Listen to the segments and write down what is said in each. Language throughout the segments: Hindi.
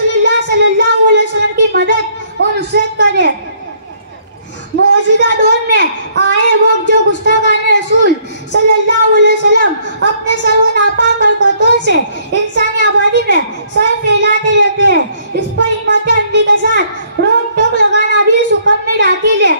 रसूलुल्लाह सल्लल्लाहु अलैहि वसल्लम की मदद और नुसरत करे। मौजूदा दौर में आए वक्त जो गुस्ताखान रसूल सल्लल्लाहु अलैहि वसल्लम अपने सर्व नापाक हरकतों से इंसानी आबादी में सर फैलाते रहते हैं, इस पर हिम्मत अंधी के साथ रोक टोक लगाना भी इस हुक्म में दाखिल है।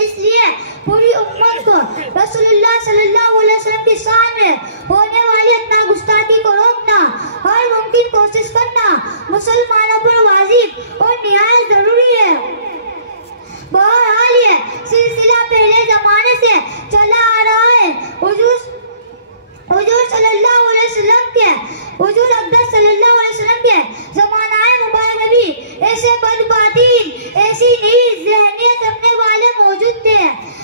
इसलिए पूरी उम्मत को रसूलुल्लाह सल्लल्लाहु अलैहि वसल्लम की शान में होने वाली अपना गुस्ताखी को रोकना, हर मुमकिन कोशिश करना मुसलमानों पर वाजिब और निहायत जरूरी है। बहरहाल ये सिलसिला पहले जमाने से चला आ रहा है। हुजूर सल्लल्लाहु अलैहि वसल्लम के हुजूर अक़दस सल्लल्लाहु अलैहि वसल्लम के ज़मानाए मुबारक में भी ऐसे बदबातीन, ऐसी नीच ज़हनियत रखने वाले मौजूद थे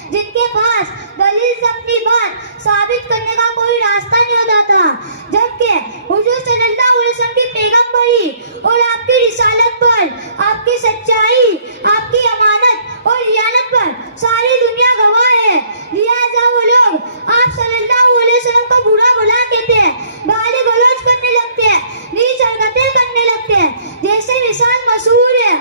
जिनके पास दलील से अपनी बात साबित करने का कोई रास्ता नहीं होता था, जबकि हुजूर सल्लल्लाहु अलैहि वसल्लम की पैगंबरी और आपकी रिसालत पर, आपकी सच्चाई, आपकी अमानत और रियानत पर सारी दुनिया गवाह है। लिहाजा वो लोग आप सल्लल्लाहु अलैहि वसल्लम को बुरा भला कहते हैं, गाली गलौज करने लगते हैं, नीच हरकतें करने लगते हैं। जैसे मिसाल मशहूर है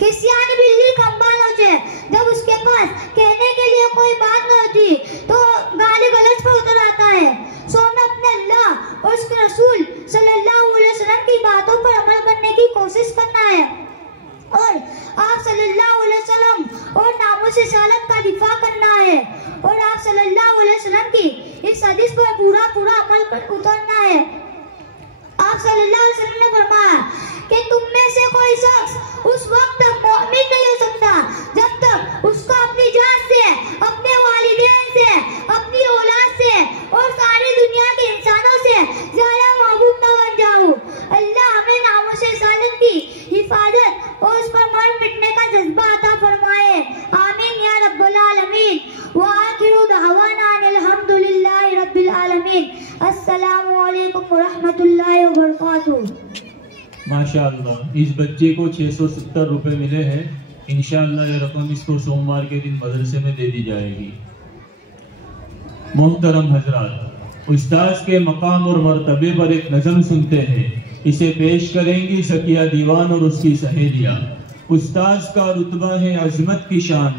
किसियानी बिल्ली खंबालों से, जब उसके पास कहने के लिए कोई बात न होती तो गाली गलौज पर उतर आता है। सो हमें अपने अल्लाह और उसके रसूल सल्लल्लाहु अलैहि वसल्लम की बातों पर अमल करने की कोशिश करना है और आप सल्लल्लाहु अलैहि वसल्लम और नामोस रिसालत का दिफा करना है और आप सल्लल्लाहु अलैहि वसल्लम की इस हदीस पर पूरा अमल कर उतरना है। आप सल्लल्लाहु अलैहि वसल्लम ने फरमाया कि तुम में से कोई शख्स उस वक्त तक मोमिन नहीं हो सकता जब तक उसको अपनी जान से, अपने वालिदैन से, अपनी औलाद से और सारी दुनिया के इंसानों से ज्यादा महबूब न बन जाऊं। अल्लाह हमें नामोस रिसालत की हिफाजत और उस पर मर मिटने का जज्बा अता फरमाए। आमीन या रब्बल आलमीन। व आखिरु दअवाना अल्हम्दुलिल्लाहि रब्बिल आलमीन। अस्सलामु अलैकुम व रहमतुल्लाहि व बरकातुहू। माशाअल्लाह, इस बच्चे को 670 रुपये मिले हैं। इंशाअल्लाह ये रकम इसको सोमवार के दिन मदरसे में दे दी जाएगी। मोहतरम हजरात, उस्ताद के मकाम और मर्तबे पर एक नज़म सुनते हैं। इसे पेश करेंगी सकिया दीवान और उसकी सहेलियाँ। उस्ताद का रुतबा है अजमत की शान,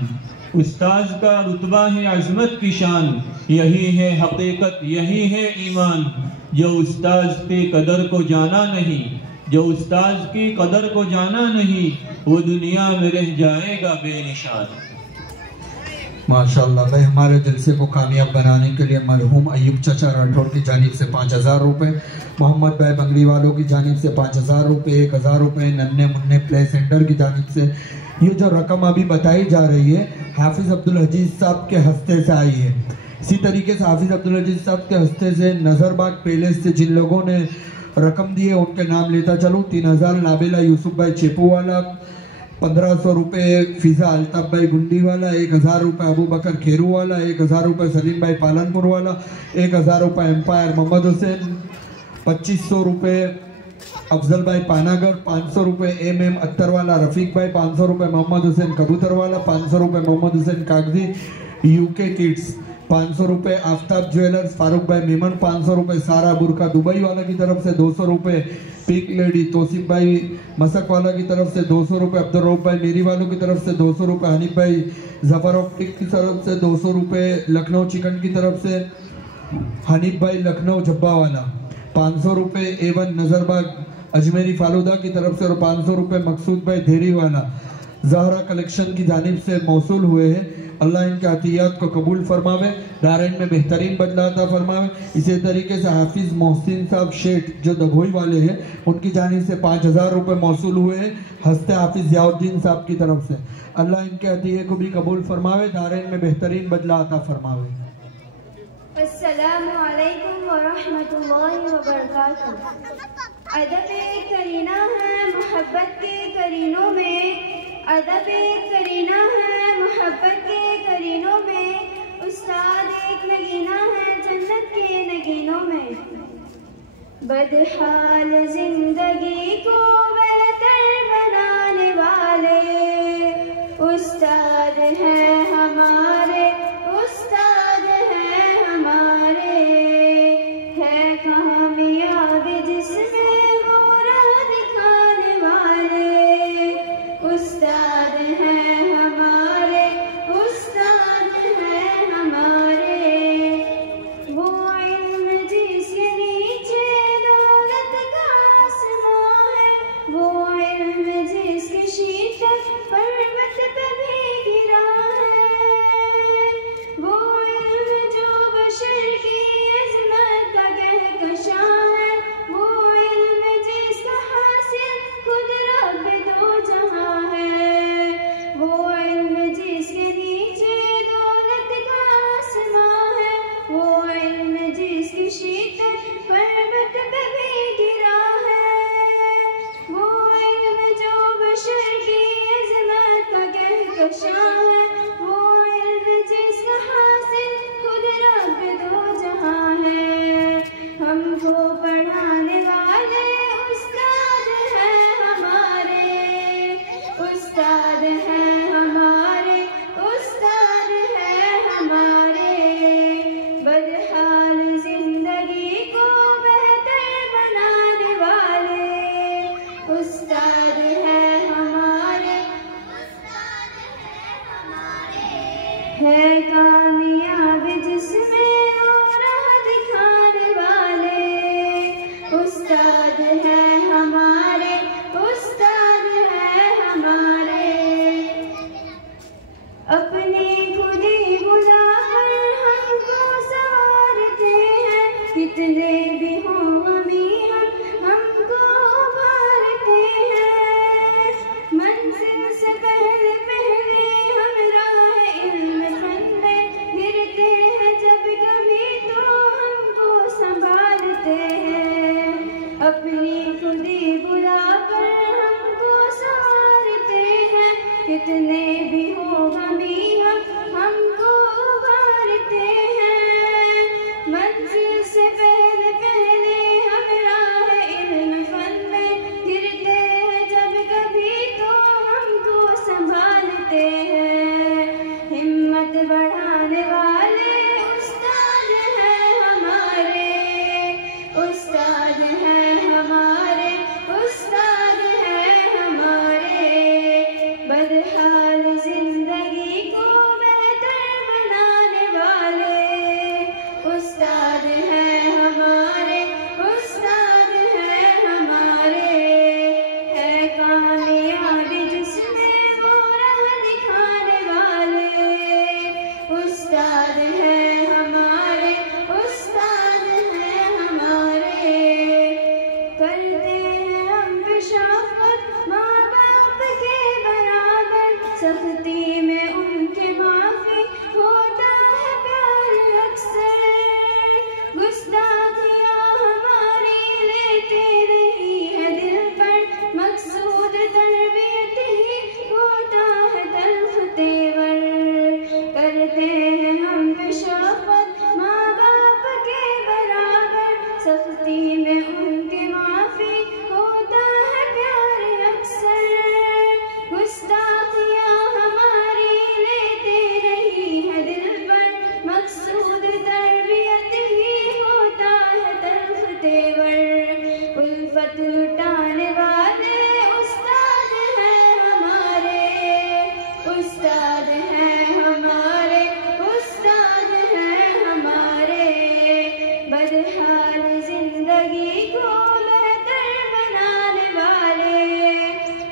उस्ताद का रुतबा है अजमत की शान, यही है हकीकत, यही है ईमान। जो उस्ताद के कदर को जाना नहीं, जो उस्ताद की कदर को जाना नहीं, वो दुनिया में रह जाएगा बेनिशान। माशाअल्लाह भाई, हमारे जलसे को कामयाब बनाने के लिए मरहूम अयूब चाचा राठौड़ की जानिब से 5000 रुपये, मोहम्मद भाई बंगली वालों की जानिब से 5000 रुपये, 1000 रुपये नन्हे मुन्ने प्ले सेंटर की जानिब से। ये जो रकम अभी बताई जा रही है हाफिज़ अब्दुल अजीज़ साहब के हस्ते से आई है। इसी तरीके से हाफिज़ अब्दुल अजीज़ साहब के हस्ते से नज़रबाग पैलेस से जिन लोगों ने रकम दी है उनके नाम लेता चलूँ। 3000 नाबिला यूसुफ भाई चेपू वाला, 1500 रुपये फिजा अल्ताफ भाई गुंडी वाला, 1000 रुपये अबू बकर खेरू वाला, 1000 रुपये सलीम भाई पालनपुर वाला, 1000 रुपये एम्पायर मोहम्मद हुसैन, 2500 रुपये अफजल भाई पानागर, 500 रुपये MM अत्तर वाला रफ़ीक भाई, 500 रुपये मोहम्मद हुसैन कबूतर वाला, 500 रुपये मोहम्मद हुसैन कागजी UK किड्स, 500 रुपये आफ्ताब ज्वेलर्स फारूक भाई मेमन, 500 रुपये सारा बुरका दुबई वाला की तरफ से, 200 रुपये पिक लेडी तोसिफ भाई मसक वाला की तरफ से, 200 रुपये अब्दुल रऊफ भाई मेरी वालों की तरफ से, 200 रुपये हनीफ भाई जफर ऑप्टिक की तरफ से, 200 रुपये लखनऊ चिकन की तरफ से हनीफ भाई लखनऊ झब्बा वाला, 500 रुपये A1 नजरबाग अजमेरी फालूदा की तरफ से और 500 रुपये मकसूद भाई धेरी वाला जहरा कलेक्शन की जानिब से मौसूल हुए हैं। अल्लाह इनके अतियात को कबूल फरमावे, दारैन में बेहतरीन बदला अता फरमावे। इसी तरीके से हाफिज़ मोहसिन साहब शेख जो दभोई वाले हैं उनकी जानिब से 5000 रुपये मौसूल हुए हैं हस्ते हाफिज़ ज़ियाउद्दीन साहब की तरफ से। अल्लाह इनके अतिये को भी कबूल फरमावे, दारैन में बेहतरीन बदला अता फरमावे। अस्सलामु अलैकुम व रहमतुल्लाहि व बरकातुहू। अदब करीना है मोहब्बत के करीनों में, अदब करीना है मोहब्बत के करीनों में, उस्ताद एक नगीना है जन्नत के नगीनों में। बदहाल जिंदगी को बेहतर बनाने वाले उस्ताद हैं हमारे, उस्ताद हैं हमारे। है कामयाबी जिसमें वो राह कितने भी हो गमी हमको उभारते हैं। मंजिल से पहले पहले हम राह इल्म फन में गिरते हैं, जब कभी तो हमको संभालते हैं। हिम्मत बढ़ाने वाले उस्ताद हैं हमारे, उस्ताद हैं हमारे, उस्ताद हैं हमारे। बदहाल जिंदगी को बेहतर बनाने वाले उस्ताद हैं हमारे, उस्ताद हैं हमारे। है कामयाबी जिसमें वो राह दिखाने वाले उस्ताद हैं हमारे, उस्ताद हैं हमारे। करते हैं हम शफकत माँ बाप के बराबर, सख्ती में उनके माफी होता है प्यार अक्सर। गुस्ताखियाँ हमारी लेके नहीं है दिल पर, मकसूद तरबियत ही होता है तल्ख तेवर। करते हैं हम शफकत माँ बाप के बराबर, सख्ती में उनके माफी होता है प्यार अक्सर। गुस्ताखियाँ हमारी लेते नहीं है दिल पर, मकसूद तरबियत ही होता है तल्ख तेवर। उल्फत लुटाने वाले उस्ताद हैं हमारे, उस्ताद हैं हमारे, उस्ताद हैं हमारे। बदहाल जिंदगी को बेहतर बनाने वाले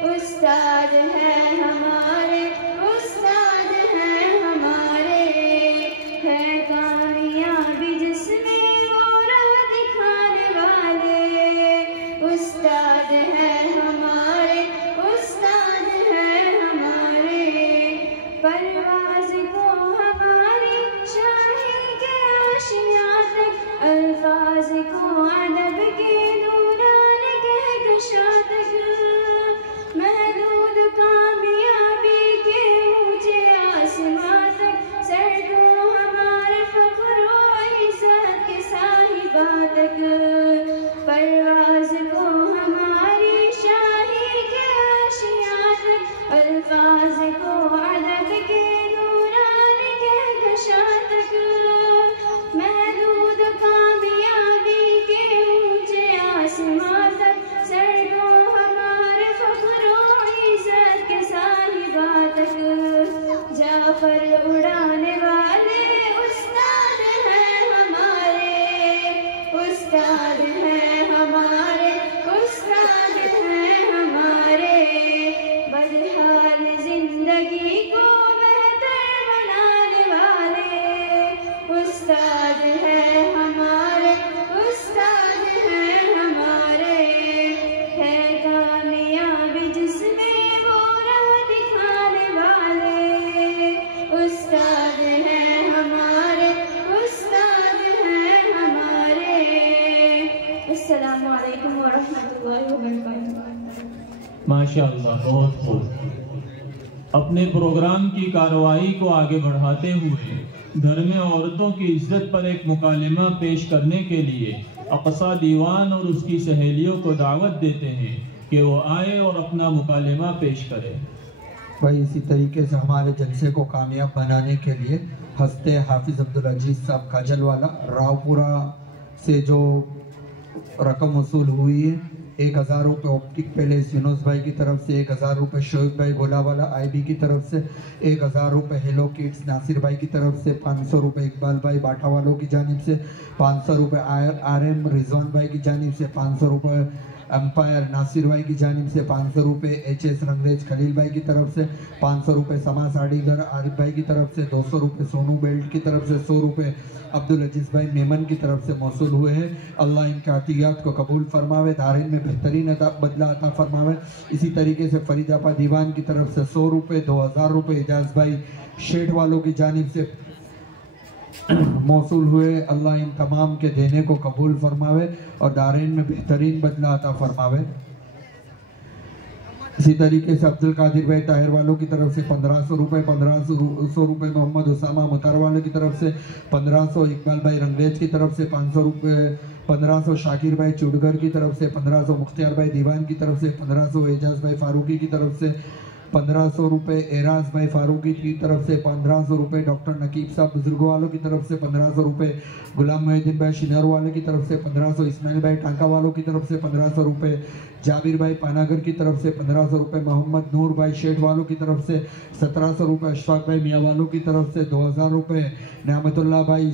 उस्ताद हैं हमारे, उस्ताद हैं हमारे। है कामयाबी जिसमें वो राह दिखाने वाले उस्ताद हैं हमारे, उस्ताद हैं हमारे। परवाज़ को हमारी शाही के आशियाँ तक, अल्फाज को अदब के नूरान कहकशां तक। महदूद कामयाबी के ऊंचे आसमां तक, सर को हमारे फख्र व इज़्ज़त के साहिबा तक। परवाज़ को हमारी शाही के आशियाँ तक, अल्फाज को अदब के नूरान कहकशां तक। महदूद कामयाबी के ऊंचे आसमां तक, सर को हमारे फख्र व इज़्ज़त के साहिबा तक। जाफर उड़ाने वाले उस्ताद हैं हमारे, उस्ताद हैं हमारे, उस्ताद हैं हमारे। बदहाल जिंदगी को बेहतर बनाने वाले उस्ताद हैं हमारे, उस्ताद हैं हमारे। है कामयाबी जिसमें वो राह दिखाने वाले उस्ताद हैं हमारे, उस्ताद हैं हमारे। अस्सलामु अलैकुम व रहमतुल्लाहि व बरकातुहू। माशाअल्लाह, बहुत खूब। अपने प्रोग्राम की कार्रवाई को आगे बढ़ाते हुए घर में औरतों की इज्जत पर एक मुकालमा पेश करने के लिए अक़सा दीवान और उसकी सहेलियों को दावत देते हैं कि वो आए और अपना मुकालमा पेश करें। भाई इसी तरीके से हमारे जलसे को कामयाब बनाने के लिए हस्ते हाफिज़ अब्दुल अजीज साहब काजलवाला रावपुरा से जो रकम वसूल हुई है, 1000 रुपये ऑप्टिक पैलेस यूनुस भाई की तरफ से, 1000 रुपये शोएब भाई गोलावाला आईबी की तरफ से, 1000 रुपये हेलो किड्स नासिर भाई की तरफ से, 500 रुपये इकबाल भाई बाटा वालों की जानिब से, 500 रुपये RM रिजवान भाई की जानिब से, 500 रुपये एम्पायर नासिर भाई की जानिब से, 500 रुपये HS रंगरेज खलील भाई की तरफ से, 500 रुपये समा साड़ीगर आरिफ भाई की तरफ से, 200 रुपये सोनू बेल्ट की तरफ से, 100 रुपये अब्दुल अजीज़ भाई मेमन की तरफ से मौसूल हुए हैं। अल्लाह इनके अतियात को कबूल फरमावे, दारिन में बेहतरीन बदला अता फरमावे। इसी तरीके से फरीदाबाद दीवान की तरफ से 100 रुपये, 2000 रुपये एजाज भाई शेठ वालों की जानिब से मौसूल हुए। अल्लाह इन तमाम के देने को कबूल फरमावे और दारिन में बेहतरीन बदला अता फरमावे। इसी तरीके से अब्दुल कादिर भाई ताहिर वालों की तरफ से 1500 रुपये, 1500 रुपये मोहम्मद उसामा मुतार वालों की तरफ से 1500, इकबाल भाई रंगरेज की तरफ से 500 रुपये, 1500 शाकिर भाई चुड़गर की तरफ से 1500, मुख्तियार भाई दीवान की तरफ से 1500, एजाज भाई फारूकी की तरफ से 1500 रुपये, एराज भाई फारूकी की तरफ से 1500 रुपये, डॉक्टर नकीब साहब बुजुर्गों वालों की तरफ से 1500 रुपये, गुलाम मोहिद्दीन भाई शिनार वाले की तरफ से 1500, इस्माइल भाई टांका वालों की तरफ से 1500 रुपये, जाबिर भाई पानागर की तरफ से 1500 रुपये, मोहम्मद नूर भाई शेठ वालों की तरफ से 1700 रुपये, अशफाक भाई मियाँ वालों की तरफ से 2000 रुपये, नियामतुल्लाह भाई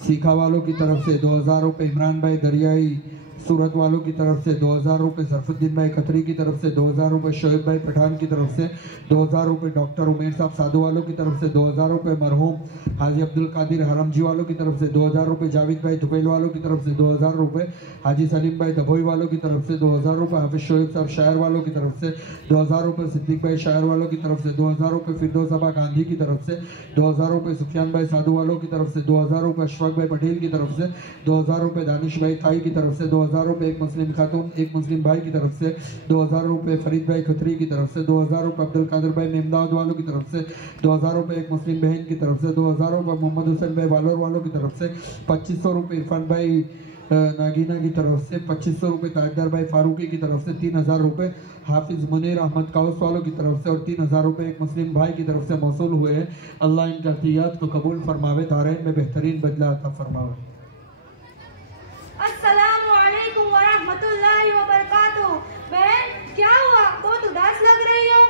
सीखा वालों की तरफ से 2000 रुपये, इमरान भाई दरियाई सूरत वालों की तरफ से 2000 रुपये, सरफुद्दीन भाई कतरी की तरफ से 2000 रुपये, शोएब भाई पठान की तरफ से 2000 रुपये, डॉक्टर उमेर साहब साधु वालों की तरफ से 2000 रुपये, मरहूम हाजी अब्दुल कादिर हरमजी वालों की तरफ से 2000 रुपये, जावेद भाई दुबेल वालों की तरफ से 2000 रुपये, हाजी सलीम भाई दभोई वालों की तरफ से 2000 रुपये, हाफिज शोएब साहब शायर वालों की तरफ से 2000 रुपये, सिद्दीक भाई शायर वालों की तरफ से 2000 रुपये, फिरदौस अबा गांधी की तरफ से 2000 रुपये, सुफियान भाई साधु वालों की तरफ से 2000 रुपये, अशफाक भाई पटेल की तरफ से 2000 रुपये, दानिश भाई ताई की तरफ से 2000 रुपये, एक मुस्लिम खातून एक मुस्लिम भाई की तरफ से 2000 रुपये, फरीद भाई खत्री की तरफ से 2000 रुपये, अब्दुल कादिर भाई मेमदाद वालों की तरफ से 2000 रुपये, एक मुस्लिम बहन की तरफ से 2000 रुपये, मोहम्मद हुसैन भाई वालोर वालों की तरफ से 2500 रुपये, इरफान भाई नागीना की तरफ से 2500 रुपये, ताजदार भाई फारूकी की तरफ से 3000 रुपये, हाफिज मुनीर अहमद काउस वालों की तरफ से और 3000 रुपये एक मुस्लिम भाई की तरफ से मौसूल हुए हैं। अल्लाह इनके अतियात को कबूल फरमावे, दारैन में बेहतरीन बदला अता फरमावे। अस्सलामु अलैकुम व रहमतुल्लाहि व बरकातुहू। बहन क्या हुआ, बहुत उदास लग रही हो?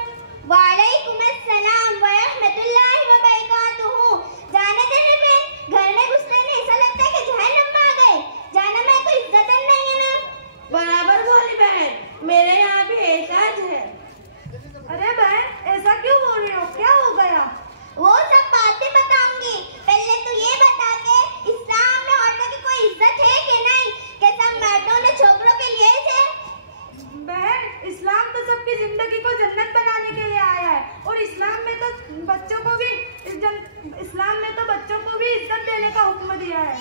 वालेकुम अस्सलाम व रहमतुल्लाहि व बरकातुहू। जाने दे रे बहन, घर में घुसने में ऐसा लगता है कि जहन्नम में आ गए। जाना में कोई इज्जत नहीं है ना। बराबर बोली बहन, मेरे यहाँ भी ऐसा है। अरे बहन ऐसा क्यों बोल रही हो, क्या हो गया? वो सब बातें बताऊंगी, पहले तो ये बता के इस्लाम में औरतों की कोई इज्जत है कि नहीं, कि सब मर्दों ने छोकरों के लिए है? बहन इस्लाम तो सबकी जिंदगी को जन्नत बनाने के लिए आया है और इस्लाम में तो बच्चों को भी इज्जत देने का हुक्म दिया है।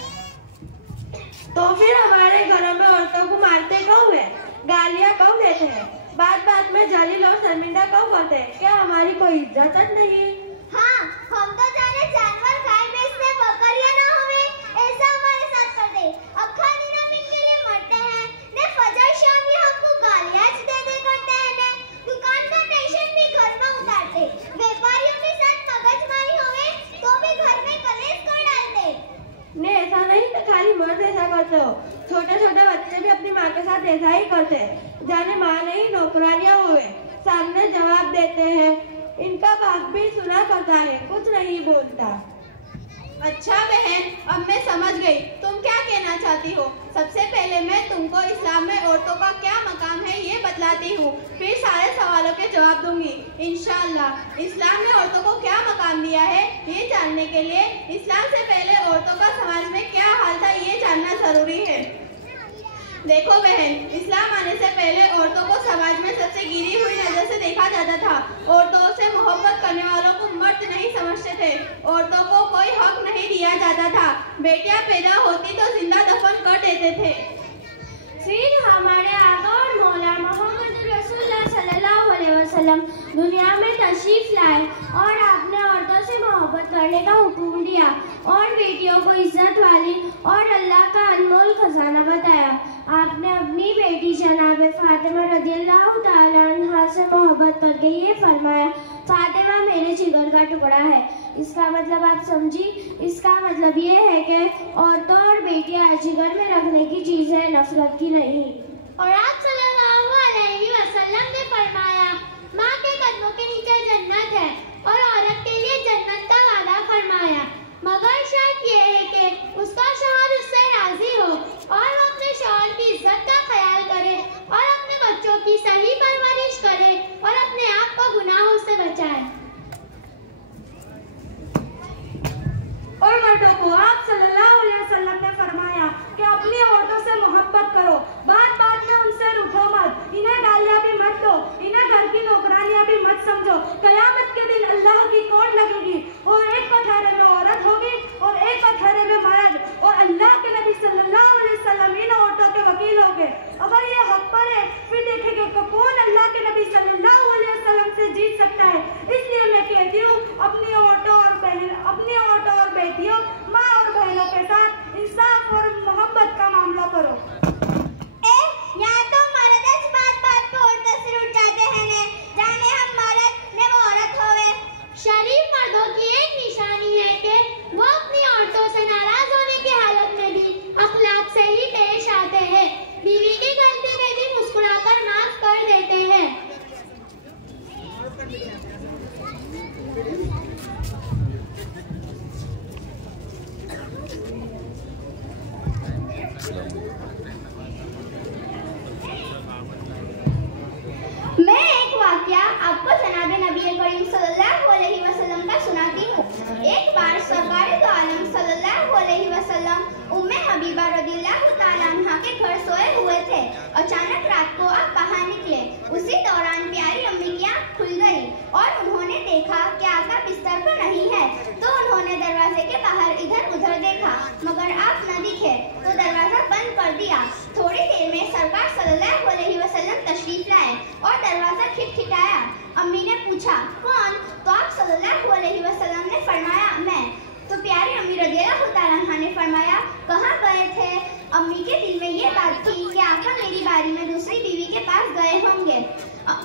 तो फिर हमारे घरों में औरतों को मारते क्यों है, गालियाँ क्यों देते हैं, बात बात में जलील और शर्मिंदा क्यों करते हैं? क्या हमारी कोई इज्जत नहीं? हाँ, हम तो जाने जानवर गाय बेचते बकरियां ना होवे, ऐसा हमारे साथ कर दे। अब खाने ना पीने के लिए मरते हैं ने, फजर शाम भी हमको गालियां दे करते हैं ने, दुकान का टेंशन भी घर में उतारते, व्यापारियों के साथ मगजमारी होवे तो भी घर में कलेश कर डालते। ने ऐसा नहीं कि खाली मर्द ऐसा करते हो, छोटे छोटे बच्चे भी अपनी माँ के साथ ऐसा ही करते हैं। जाने माँ नहीं नौकरानियाँ हुए, सामने जवाब देते हैं, इनका बाप भी सुना करता है, कुछ नहीं बोलता। अच्छा बहन, अब मैं समझ गई तुम क्या कहना चाहती हो। सबसे पहले मैं तुमको इस्लाम में औरतों का क्या मकाम है ये बतलाती हूँ, फिर सारे सवालों के जवाब दूंगी इंशाअल्लाह। इस्लाम ने औरतों को क्या मकाम दिया है ये जानने के लिए इस्लाम से पहले औरतों का समाज में क्या हाल था ये जानना जरूरी है। देखो बहन, इस्लाम आने से पहले औरतों को समाज में सबसे गिरी हुई नजर से देखा जाता था। औरतों से मोहब्बत करने वालों को मर्द नहीं समझते थे, औरतों को कोई हक नहीं दिया जाता था, बेटियां पैदा होती तो जिंदा दफन कर देते थे। फिर हमारे आका और मौला मोहम्मद रसूलुल्लाह सल्लल्लाहु अलैहि वसल्लम दुनिया में तशरीफ लाए और आपने औरतों से मोहब्बत करने का हुक्म दिया और बेटियों को इज्जत वाली और अल्लाह का अनमोल खजाना बताया। आपने अपनी बेटी जनाब फातिमा रदियल्लाहु ताला अन्हा से मोहब्बत करके ये फरमाया, फातिमा मेरे जिगर का टुकड़ा है। इसका मतलब आप समझी, इसका मतलब ये है कि औरतों और बेटियां जिगर में रखने की चीज़ है, नफरत की नहीं। और आप सल्लल्लाहु अलैहि वसल्लम ने फरमाया, माँ के कदमों के नीचे जन्नत है और औरत के लिए जन्नत का वादा फरमाया, मगर शर्त यह है कि उसका शौहर उससे राजी हो और वो अपने शौहर की इज्जत का ख्याल करे और अपने बच्चों की सही परवरिश करे और अपने आप को गुनाहों से बचाए। और मर्दों को आप सल्लल्लाहु अलैहि वसल्लम ने फरमाया कि अपनी औरतों से मोहब्बत करो, बात बात में उनसे रूठो मत, इन्हें गालियां भी मत दो, इन्हें घर की नौकरानियां भी मत समझो। कयामत के दिन अल्लाह की कोर्ट लगेगी और एक कटहरे में औरत होगी और एक कटहरे में मर्द, और अल्लाह के नबी सल्लल्लाहु अलैहि वसल्लम इन औरतों के वकील होंगे। अगर ये हक पर है फिर देखेंगे कि कौन अल्लाह के नबी हबीबा रदियल्लाहु ताला अन्हा के घर सोए हुए थे। अचानक रात को आप बाहर निकले। उसी दौरान प्यारी अम्मी की आँख खुल गई और उन्होंने देखा कि आका बिस्तर पर नहीं है, तो उन्होंने दरवाजे के बाहर इधर उधर देखा मगर आप न दिखे, तो दरवाजा बंद कर दिया। थोड़ी देर में सरकार सल्लल्लाहु अलैहि वसल्लम तशरीफ लाए और दरवाजा खिटखिटाया। अम्मी ने पूछा कौन? तो आप सल्लल्लाहु अलैहि वसल्लम ने फरमाया मैं। तो प्यारी अम्मी रदियल्लाहु ताला अन्हा ने फरमाया कहाँ गए थे? अम्मी के दिल में ये बात थी कि आका मेरी बारी में दूसरी बीवी के पास गए होंगे।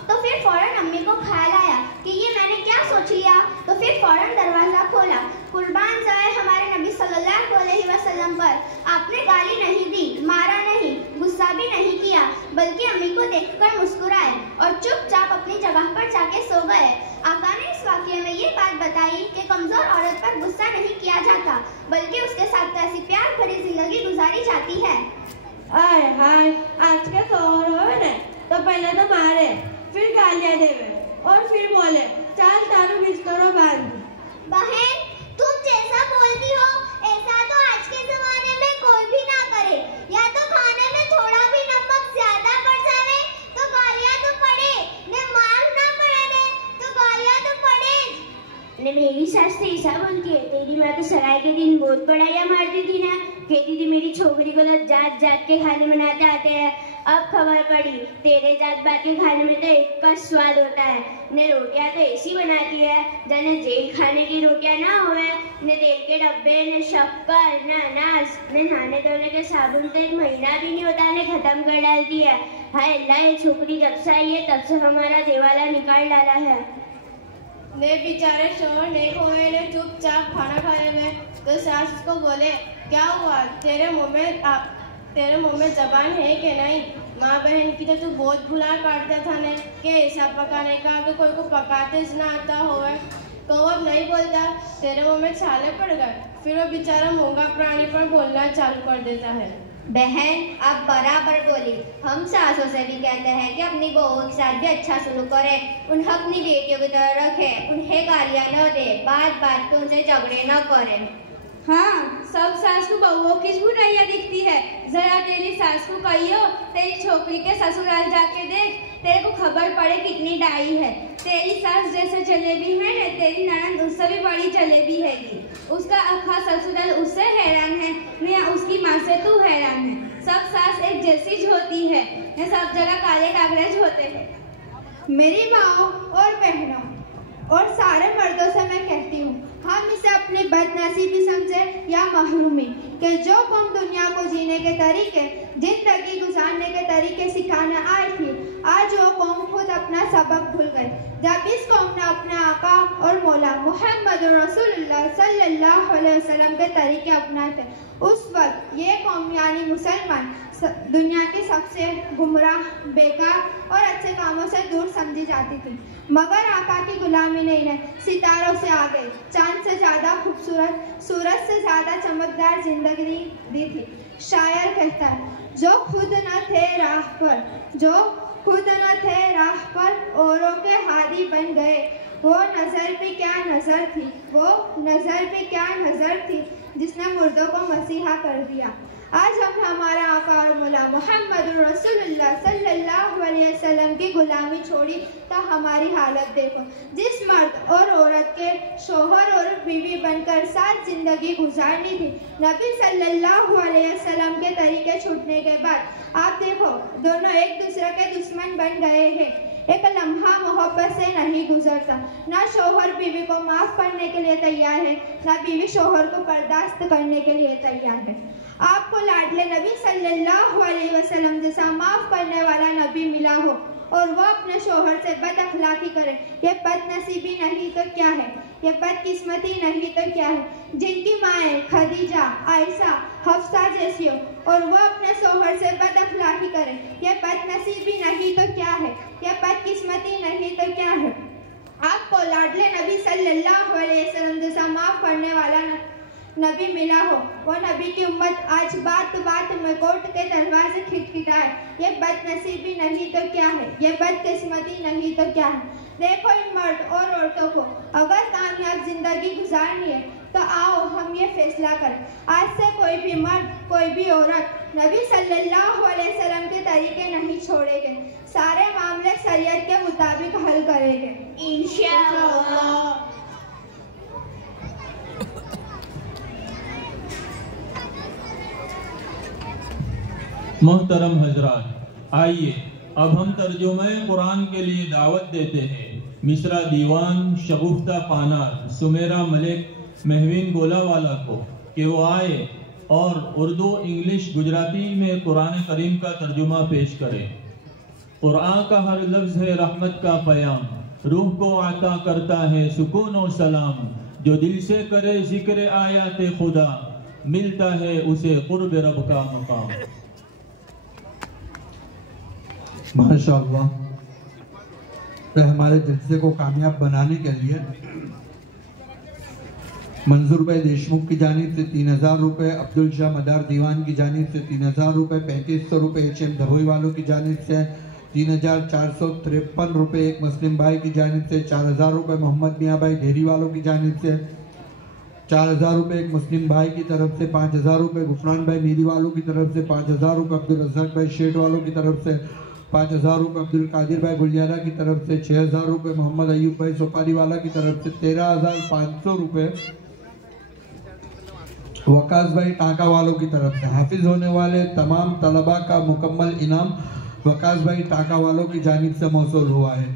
तो फिर फौरन अम्मी को ख्याल आया कि ये मैंने क्या सोच लिया, तो फिर फौरन दरवाजा खोला। कुर्बान जाए हमारे नबी सल्लल्लाहु अलैहि वसल्लम पर, आपने गाली नहीं दी, मारा नहीं, गुस्सा भी नहीं किया, बल्कि अम्मी को देखकर मुस्कुराए और चुपचाप अपनी जगह पर जाके सो गए। आका ने इस वाक़ये में ये बात बताई कि कमजोर औरत पर गुस्सा नहीं किया जाता, बल्कि उसके साथ ऐसी प्यार भरी जिंदगी गुजारी जाती है। अरे हाय, आज के शौहर हो ना, तो पहले तो मारे, फिर गालियां देवे और फिर बोले चल तारू बिस्तरों बांध। बहन तुम जैसा बोलती हो ऐसा तो आज के जमाने में कोई भी ना करे। या तो खाने में थोड़ा भी नमक ज्यादा पड़ जाए तो गालियां तो पड़े, ने मार ना पड़े ने तो गालियां तो पड़े। ने मेरी सास तो ऐसा बोलती है, तेरी माँ तो सराय के दिन बहुत बड़ाइयाँ मारती थी ना, कहती थी मेरी छोकरी को तो जात जात के खाने बनाते आते हैं। अब खबर पड़ी तेरे जात बात के खाने में तो एक का स्वाद होता है। ने रोटियां तो ऐसी बनाती है जने जेल खाने की रोटियां ना होवे, ने तेल के डब्बे, ने शक्कर, ने अनाज, ने नहाने धोने के साबुन तो एक महीना भी नहीं होता ने खत्म कर डालती है। हाय अल्लाह, ये छोकरी जब से आई है तब से हमारा देवाला निकाल डाला है। ने बेचारे शोहर नहीं खोए ने चुपचाप खाना खाए हुए। तो सास उसको बोले क्या हुआ, तेरे मुंह में जबान है कि नहीं? माँ बहन की तो तू बहुत भुला काटता था ने कि ऐसा पकाने का तो कोई को पकाते ना आता होवे। तो वो अब नहीं बोलता, तेरे मुंह में छाले पड़ गए। फिर वो बेचारा मूंगा प्राणी पर बोलना चालू कर देता है। बहन आप बराबर बोली। हम सासों से भी कहते हैं कि अपनी बहुओं के साथ भी अच्छा सलूक करें, उन्हें अपनी बेटियों की तरह रखें, उन्हें गालियाँ न दे, बात बात पे उनसे झगड़े न करें। हाँ, सब सास को बहुओं की बुराइयां दिखती है। जरा तेरी सास को कहियो तेरी छोकरी के ससुराल जाके देख, तेरे को खबर पड़े कितनी डाई है। तेरी सास जैसे जलेबी है ना, तेरी ननद उससे भी बड़ी जलेबी हैगी। उसका अखा ससुराल उससे हैरान है या उसकी माँ से तू हैरान है। सब सास एक जैसी होती है, ये सब जगह काले कागज होते हैं। मेरी माओ और बहनों और सारे मर्दों से मैं कहती हूँ, हम इसे अपनी बदनसीबी समझे या महरूमी कि जो कौम दुनिया को जीने के तरीके, जिंदगी गुजारने के तरीके सिखाने आई थी, आज वो कौम खुद अपना सबक भूल गई। जब इस कौम ने अपने आका और मौला मोहम्मद रसूलुल्लाह सल्लल्लाहु अलैहि वसल्लम के तरीके अपनाए थे, उस वक्त ये कौम यानी मुसलमान दुनिया की सबसे गुमराह, बेकार और अच्छे कामों से दूर समझी जाती थी। मगर आका की गुलामी ने इन्हें सितारों से आगे, चांद से ज्यादा खूबसूरत, सूरज से ज्यादा चमकदार जिंदगी दी थी। शायर कहता है, जो खुद न थे राह पर औरों के हादी बन गए, वो नजर पे क्या नजर थी जिसने मुर्दों को मसीहा कर दिया। आज हम हमारा आका और मौला मोहम्मद रसूलुल्लाह सल्लल्लाहु अलैहि वसल्लम की गुलामी छोड़ी तो हमारी हालत देखो। जिस मर्द और औरत के शोहर और बीवी बनकर साथ जिंदगी गुजारनी थी, नबी सल्लल्लाहु अलैहि वसल्लम के तरीके छूटने के बाद आप देखो दोनों एक दूसरे के दुश्मन बन गए हैं। एक लम्हा मोहब्बत से नहीं गुजरता। ना शोहर बीवी को माफ करने के लिए तैयार है, ना बीवी शोहर को बर्दाश्त करने के लिए तैयार है। आपको लाडले नबी सल्लल्लाहु अलैहि वसल्लम जैसा माफ करने वाला नबी मिला हो और वो अपने शोहर से बदअखलाकी करे, ये बदनसीबी नहीं तो क्या है, ये बदकिस्मती नहीं तो क्या है। जिनकी माएँ खदीजा, आयशा, हफ्सा जैसी हो और वो अपने शोहर से बदअखलाकी करे, ये बदनसीबी नहीं तो क्या है, ये बदकिस्मती नहीं तो क्या है। आपको लाडले नबी सल्लल्लाहु अलैहि वसल्लम जैसा माफ करने वाला नबी मिला हो, वो नबी की उम्मत आज बात बात में कोर्ट के दरवाजे खिटखिटाए, ये बदनसीबी नहीं तो क्या है, ये बदकिस्मती नहीं तो क्या है। देखो इन मर्द और औरतों को, अगर कामयाब जिंदगी गुजारनी है तो आओ हम ये फैसला करें, आज से कोई भी मर्द कोई भी औरत नबी सल्लल्लाहु अलैहि वसल्लम के तरीके नहीं छोड़ेंगे, सारे मामले शरीयत के मुताबिक हल करेंगे इंशाअल्लाह। मोहतरम हजरात, आइए अब हम तर्जुमे कुरान के लिए दावत देते हैं मिसरा दीवान शगुफ्ता पानार सुमेरा मलिक महवीन गोलावाला को कि वो आए और उर्दू इंग्लिश गुजराती में कुरान करीम का तर्जुमा पेश करें। कुरान का हर लफ्ज़ है रहमत का पैगाम, रूह को आता करता है सुकून और सलाम, जो दिल से करे जिक्र आयात खुदा, मिलता है उसे कुर्ब रब का मकाम। माशाअल्लाह। तो हमारे जलसे को कामयाब बनाने के लिए मंजूर भाई देशमुख की जानिब से 3000 रुपये, अब्दुल शाह मदार दीवान की जानिब से 3000 रुपये, 3500 रुपये HM धरोई वालों की जानिब से 3453 रुपये, एक मुस्लिम भाई की जानिब से 4000 रुपये, मोहम्मद मियाँ भाई ढेरी वालों की जानिब से 4000 रुपये, एक मुस्लिम भाई की तरफ से 5000 रुपये, गुफरान भाई मीरी वालों की तरफ से 5000 रुपये, अब्दुल रज़ाक भाई शेठ वालों की तरफ से 5000 रुपये, अब्दुल कादिर भाई गुलियारा की तरफ से 6000 रुपये, मोहम्मद अयूब भाई सोपारी वाला की तरफ से 13500 रुपये, वकास भाई टाका वालों की तरफ से हाफिज होने वाले तमाम तलबा का मुकम्मल इनाम वकास भाई टाका वालों की जानिब से मौसूल हुआ है।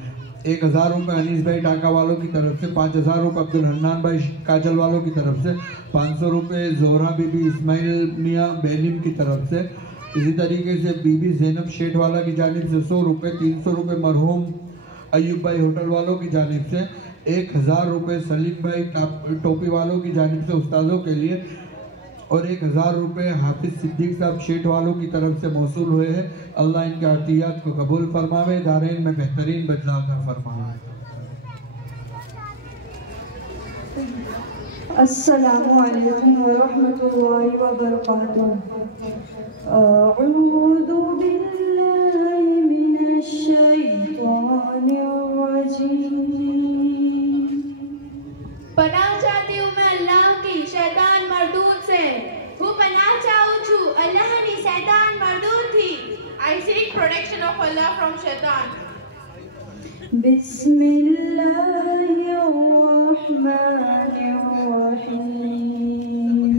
1000 रुपये अनीस भाई टाका वालों की तरफ से, 5000 रुपये अब्दुल हन्नान भाई काजल वालों की तरफ से, 500 रुपये जोहरा बीबी इस्माइल मियाँ बेनिम की तरफ से, इसी तरीके से बीबी जैनब शेठ वाला की जानिब से 100 रुपये, 300 रुपये मरहूम अयूब भाई होटल वालों की जानिब से, 1000 रुपये सलीम भाई टोपी वालों की जानिब से उस्तादों के लिए और 1000 रुपये हाफिज सिद्दीक साहब शेठ वालों की तरफ से मौसूल हुए हैं। अल्लाह इनके अतियात को कबूल फरमावे, दारैन में बेहतरीन बदलाव का फरमावे। अस्सलामु अलैकुम वरहमतुल्लाहि वबरकातुहू। अऊज़ु बिल्लाहि मिनश शैतानिर रजीम। पनाह चाहती हूँ मैं अल्लाह की शैतान मरदूद से। હું પનાહ ચાહું છું અલ્લાહની શૈતાન મરદૂદથી। I seek protection of Allah from shaitan. बिस्मिल्लाहिर्रहमानिर्रहीम।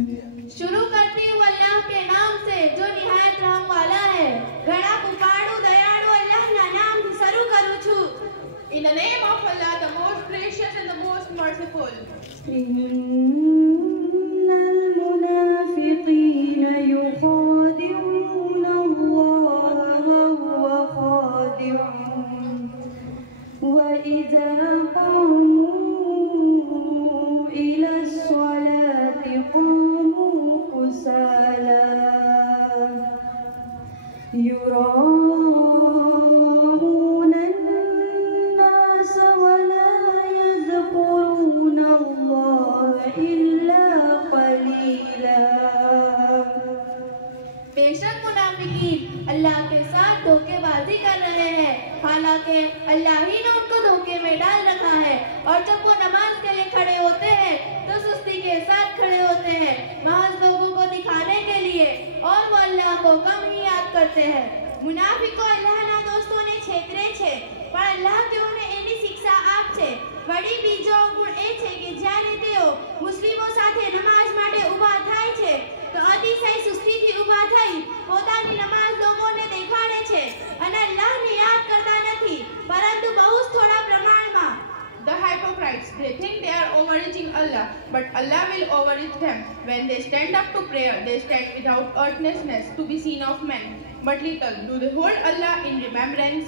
शुरू करती हूँ अल्लाह के नाम से जो निहायत रहम वाला है। घड़ा पुकारू दयाळु अल्लाहના નામથી શરૂ કરું છું। In the name of Allah, the most gracious and the most merciful. innal munafiqina yukhadi'una Allaha wa khadi'uhum wa idha qamu ila as-salati qamu kusala yura'una an-nas wa la yadhkuruna Allaha illa qalila। बेशक मुनाफिकीन अल्लाह के साथ धोखेबाजी कर रहे हैं, हालांकि अल्लाह ही ने उनको धोखे में डाल रखा है। और जब वो नमाज के लिए खड़े होते हैं तो सुस्ती के साथ खड़े होते हैं, महज लोगों को दिखाने के लिए, और वो अल्लाह को कम ही याद करते हैं। मुनाफिको अल्लाहના દોસ્તોને છેતરે છે, પણ અલ્લાહ તેઓને એની શિક્ષા આપશે। વળી બીજો ગુણ એ છે કે જ્યારે તેઓ મુસ્લિમો સાથે નમાઝ માટે ઊભા થાય છે તો અતિશય સુસ્તીથી ઊભા થઈ પોતાની નમાઝ લોકોને દેખાડે છે અને અલ્લાહને યાદ કરતા નથી, પરંતુ બહુ જ થોડા પ્રમાણમાં। The hypocrites, they think they are overreaching Allah, but Allah will overreach them. When they stand up to prayer, they stand without earnestness to be seen of men, but little do they hold Allah in remembrance.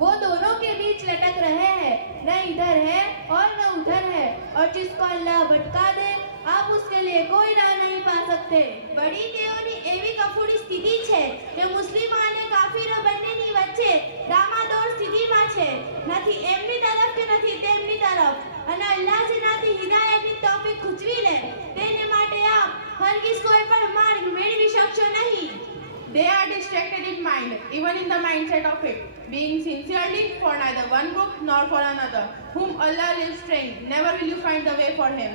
वो दोनों के बीच लटक रहे हैं, न इधर है और न उधर है, और जिसको अल्लाह भटका दे आप उसके लिए कोई राह नहीं पा सकते। बड़ी तेओनी एवी कफूरी स्थिति छे કે મુસ્લિમોને કાફીરો બંનેની વચ્ચે ડામાડોળ સ્થિતિમાં છે, નથી એમની તરફ કે નથી તેમની તરફ, અને અલ્લાહ જેનાથી હિદાયતની તૌફીક ખૂંચવી લે તેને માટે આપ હરગિઝ કોઈ પણ માર્ગ મેળવી શકશો નહીં. They are distracted in mind, even in the mindset of it, being sincerely for neither one group nor for another. Whom Allah will restrain, never will you find the way for him.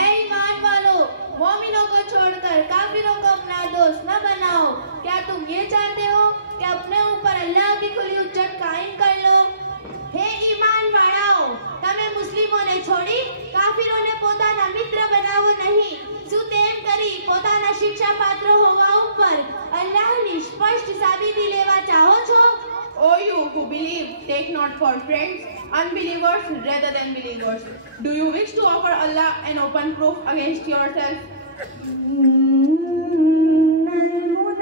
ऐ ईमान वालो, मोमिनों को छोड़कर काफिरों को अपना दोस्त न बनाओ. क्या तुम ये चाहते हो कि अपने ऊपर अल्लाह की खुली हुज्जत कायम कर लो? हे ईमान वाળાઓ, તમે મુસ્લિમોને છોડી કાફિરોને પોતાના મિત્ર બનાવો નહીં. શું તેમ કરી પોતાના શિક્ષા પાત્ર હોવા ઉપર અલ્લાહની સ્પષ્ટ સાબિતી લેવા ચાહો છો? O you who believe, take not for friends unbelievers rather than believers. Do you wish to offer Allah an open proof against yourself?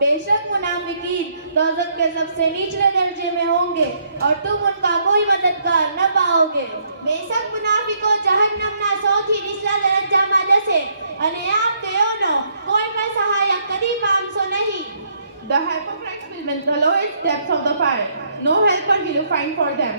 बेशक मुनाफिकीन दोज़ख के सबसे निचले दर्जे में होंगे और तुम उनका कोई मददगार न पाओगे. बेशक मुनाफिको जहन्नमना સૌથી નીચલા દરજ્જામાં જશે અને આપ તેઓનો કોઈ પણ સહાયક કદી પામશો નહીં. The hypocrites will be in the lowest depths of the fire. No helper will you find for them.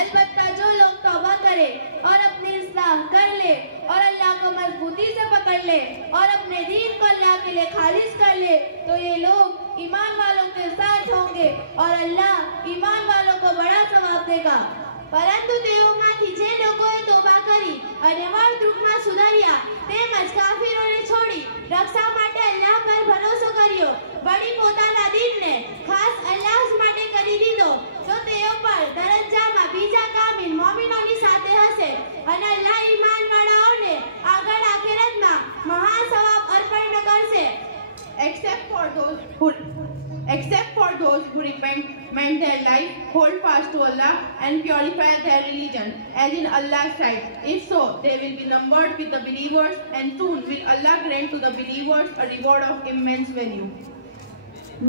अलबत्ता जो लोग तौबा करे और अपनी इस्लाह कर ले और अल्लाह को मजबूती से पकड़ ले और अपने दीन को अल्लाह के लिए खालिस कर ले, तो ये लोग ईमान वालों के साथ होंगे और अल्लाह ईमान वालों को बड़ा सवाब देगा. પરંતુ તેઓમાંથી જે લોકોએ તોબા કરી અને વર્તણૂકમાં સુધાર્યા તેમજ કાફીરોને છોડી રક્ષા માટે અલ્લાહ પર ભરોસો કર્યો, વળી પોતાના દીનને ખાસ અલ્લાહ માટે કરી દીધો, તો તેઓ પર દરજ્જામાં બીજા કામિલ મોમિનોની સાથે હશે અને અલ્લાહ ઈમાનવાળાઓને આગળ આખિરતમાં મહા સવાબ અર્પણ કરશે. Except for those who repent, mend their life, hold fast to Allah and purify their religion as in Allah's sight. If so, they will be numbered with the believers, and soon will Allah grant to the believers a reward of immense value.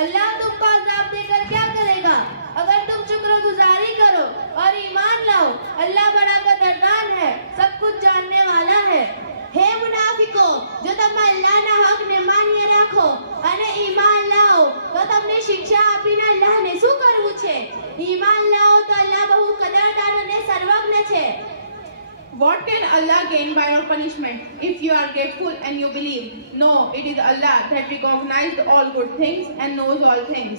अल्लाह तुमको अज़ाब देकर क्या करेगा अगर तुम शुक्रगुजारी करो और ईमान लाओ. अल्लाह बड़ा कदरदान है, सब कुछ जानने वाला है. हे मुनाफिको, जो तुम अल्लाहના હકને માન્ય રાખો અને ઈમાન લાવો, તો તમને શિક્ષા આપીને અલ્લાહને શું કરવું છે? ઈમાન લાવો તો અલ્લાહ બહુ કદરદાન અને સર્વજ્ઞ છે. What can Allah gain by your punishment if you are grateful and you believe? No, it is Allah that recognized all good things and knows all things.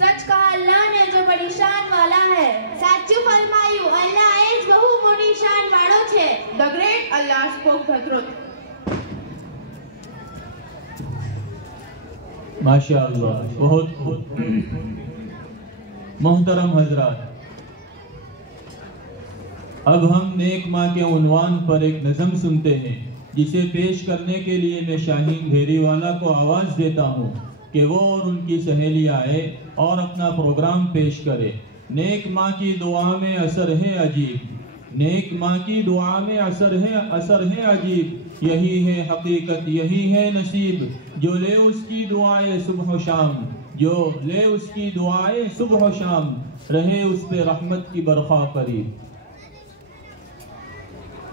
सच कहा अल्लाह ने जो बड़ी शान वाला है. साचું ફરમાયું, અલ્લાહ એ જ બહુ મોટી શાન વાળો છે. The great Allah spoke the truth. माशाअल्लाह, बहुत खूब. मोहतरम हजरात, अब हम नेक माँ के उन्वान पर एक नज़म सुनते हैं, जिसे पेश करने के लिए मैं शाहीन भेरीवाला को आवाज़ देता हूँ कि वो और उनकी सहेलियाँ आए और अपना प्रोग्राम पेश करे। नेक माँ की दुआ में असर है अजीब, नेक माँ की दुआ में असर है अजीब, यही है हकीकत यही है नसीब, जो ले उसकी दुआएं सुबह शाम, जो ले उसकी दुआएं सुबह शाम, रहे उस पे रहमत की बरखा करीब।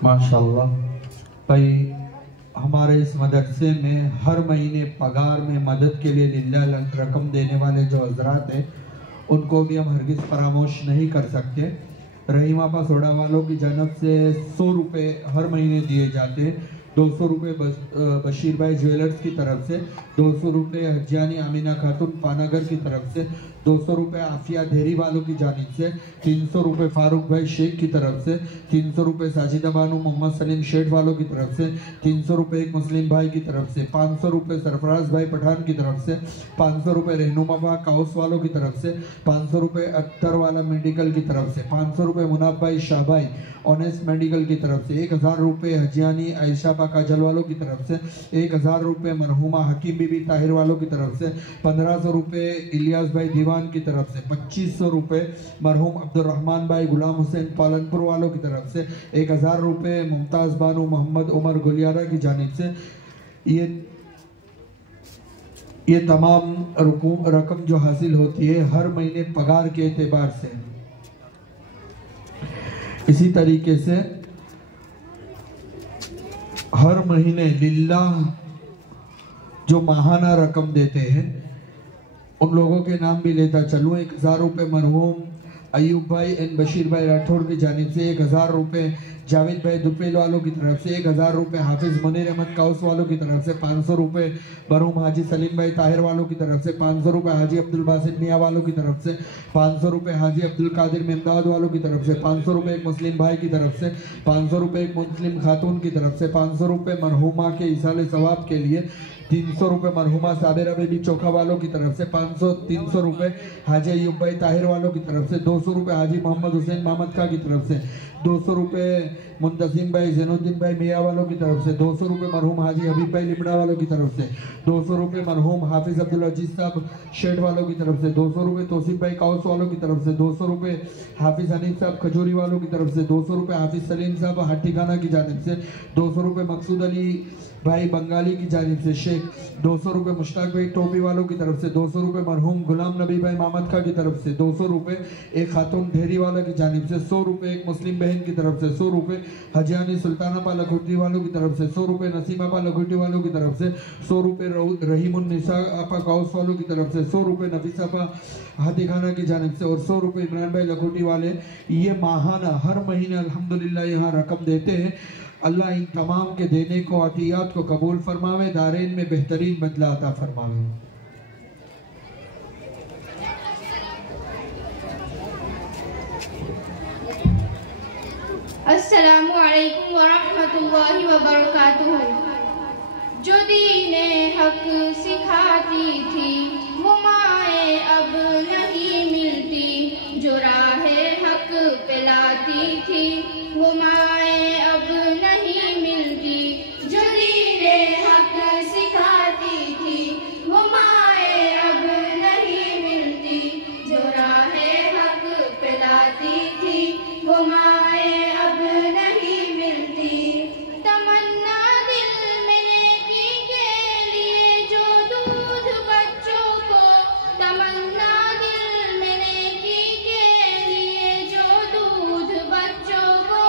माशाल्लाह भाई, हमारे इस मदरसे में हर महीने पगार में मदद के लिए लिल्लाह रकम देने वाले जो हजरात हैं, उनको भी हम हरगिज़ फरामोश नहीं कर सकते। रहीम आपा सोडा वालों की जानब से 100 रुपये हर महीने दिए जाते हैं। 200 रुपये बशीर भाई ज्वेलर्स की तरफ से, 200 रुपये हज्जानी आमीना खातून पानागर की तरफ से, 200 रुपये आफिया धेरी वालों की जानिब से, 300 रुपये फारूक भाई शेख की तरफ से, 300 रुपये साजिदा बानू मोहम्मद सलीम शेख वालों की तरफ से, 300 रुपये एक मुस्लिम भाई की तरफ से, 500 रुपये सरफराज भाई पठान की तरफ से, 500 रुपये रहनुमा काउस वालों की तरफ से, 500 रुपये अख्तर वाला मेडिकल की तरफ से, 500 रुपये मुनाफ भाई शाह भाई ऑनेस्ट मेडिकल की तरफ से, 1000 रुपये हजियानी आयशा काजल वालों की तरफ से, 1000 रुपये मरहुमा हकीम बीबी ताहिर वालों की तरफ से, 1500 रुपये इलियास भाई दीवान की तरफ से, 2500 रुपये मरहूम अब्दुर्रहमान भाई गुलाम हुसैन पालनपुर वालों की तरफ से, 1000 रुपये मुमताज़ बानू मोहम्मद उमर गुलियारा की जानिब से। ये तमाम रकम जो हासिल होती है हर महीने पगार के एतबार से। इसी तरीके से हर महीने लिल्लाह जो माहाना रकम देते हैं, उन लोगों के नाम भी लेता चलूँ। 1000 रुपये मरहूम अयूब भाई एन बशीर भाई राठौड़ की जानिब से, 1000 रुपये जावेद भाई दुपेल वालों की तरफ से, 1000 रुपये हाफिज़ मुनीर अहमद काउस वालों की तरफ से, 500 रुपये मरहूम हाजी सलीम भाई ताहिर वालों की तरफ से, 500 रुपये हाजी अब्दुल बासित मियाँ वालों की तरफ से, 500 रुपये हाजी अब्दुल कादिर मेमदाद वालों की तरफ से, 500 रुपये एक मुस्लिम भाई की तरफ से, 500 रुपये एक मुस्लिम खातून की तरफ से, 500 रुपये मरहुमा के इसाले सवाब के लिए, 300 रुपये मरहुमा साबिरा बेबी चौखा वालों की तरफ से, 300 रुपये हाजी अयूब भाई ताहिर वालों की तरफ से, 200 रुपये हाजी मोहम्मद हुसैन मामद का की तरफ से, 200 रुपये मुंतजिम भाई जैनुद्दीन भाई मियाँ वालों की तरफ से, 200 रुपये मरहूम हाजी हबीब भाई लिमड़ा वालों की तरफ से, 200 रुपये मरहूम हाफिज़ अब्दुल अजीज साहब शेठ वालों की तरफ से, 200 रुपये तौसीफ भाई काउस वालों की तरफ से, 200 रुपये हाफिज़ हनीफ साहब खजूरी वालों की तरफ से, 200 रुपये हाफिज़ सलीम साहब हट्टीखाना की जानिब से, 200 रुपये मकसूद अली भाई बंगाली की जानिब से शेख, 200 रुपये मुश्ताक भाई टोपी वालों की तरफ से, 200 रुपये मरहूम गुलाम नबी भाई मामद खा की तरफ से, 200 रुपये एक खातून ढेरी वाला की जानिब से, 100 रुपये एक मुस्लिम बहन की तरफ से, 100 रुपये हजियानी सुल्ताना पा लखुटी वालों की तरफ से, 100 रुपये नसीमा पा लखुटी वालों की तरफ से, 100 रुपये रहीमुन्निसा आपा काउस वालों की तरफ से, 100 रुपये नफीसा पा हाथीखाना की जानिब से और 100 रुपये इमरान भाई लखुटी वाले। ये माहाना हर महीने अल्हम्दुलिल्लाह यहाँ रकम देते हैं। अल्लाह इन तमाम के देने को अतियात को कबूल फरमावे, दारेन में बेहतरीन बदला अता फरमावे। अस्सलामु अलैकुम व रहमतुल्लाहि व बरकातुहू। जो दीने हक सिखाती थी वो माए अब नहीं मिलती, जो राहे हक पिलाती थी वो माए अब नहीं मिलती, जो दीने हक सिखाती थी वो माए अब नहीं मिलती, जो राहे हक पिलाती थी वो माए अब नहीं मिलती। तमन्ना दिल में नेकी के लिए जो दूध बच्चों को, तमन्ना दिल में नेकी के लिए जो दूध बच्चों को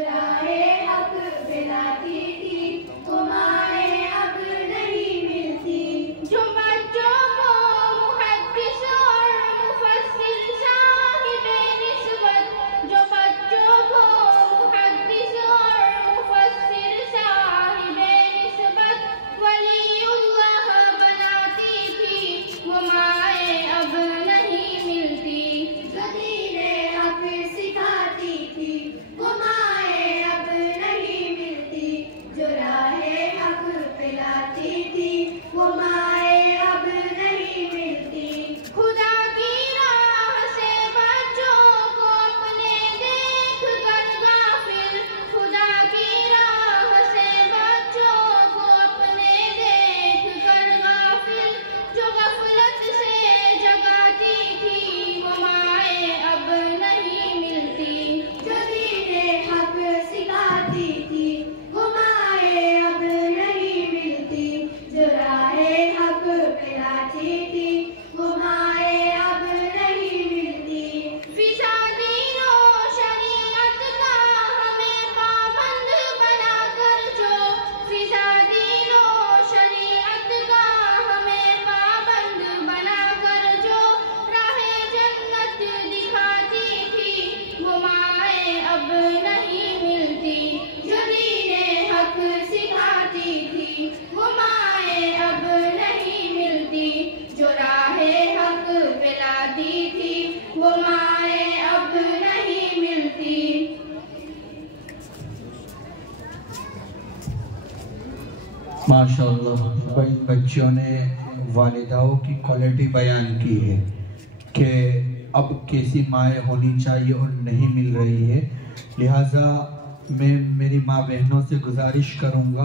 राहे हक दिलाती थी वो माएँ अब नहीं मिलती। जो बच्चों को मुहद्दिस और मुफस्सिर साहिबे निस्बत, जो बच्चों को मुहद्दिस और मुफस्सिर साहिबे निस्बत वलीउल्लाह बनाती थी वो माएँ अब नहीं मिलती। जो दीने हक सिखाती थी वो माएँ अब नहीं मिलती। जो राहे हक पिलाती थी वो माएँ अब नहीं मिलती। खुदा की राह से बच्चों को अपने देख कर गाफिल, खुदा की राह से बच्चों को अपने देख कर गाफिल, जो गफलत से जगाती थी वो माएँ अब नहीं मिलती। जो दीने हक सिखाती थी वो माएँ अब नहीं मिलती। जो राहे हक पिलाती थी वो माएँ अब नहीं मिलती। फिसादीनो शरीयत का हमें पाबंद बनाकर जो, फिसादीनो शरीयत का हमें पाबंद बनाकर जो राहे जन्नत दिखाती थी वो माएँ अब नहीं मिलती। जो दीने हक सिखाती थी वो माएँ अब नहीं मिलती। जो राहे हक पिलाती थी वो माएँ अब नहीं मिलती। माशाअल्लाह भाई, बच्चों ने वालिदाओं की क्वालिटी बयान की है कि अब कैसी माएँ होनी चाहिए और नहीं मिल रही है। लिहाजा मैं मेरी माँ बहनों से गुजारिश करूँगा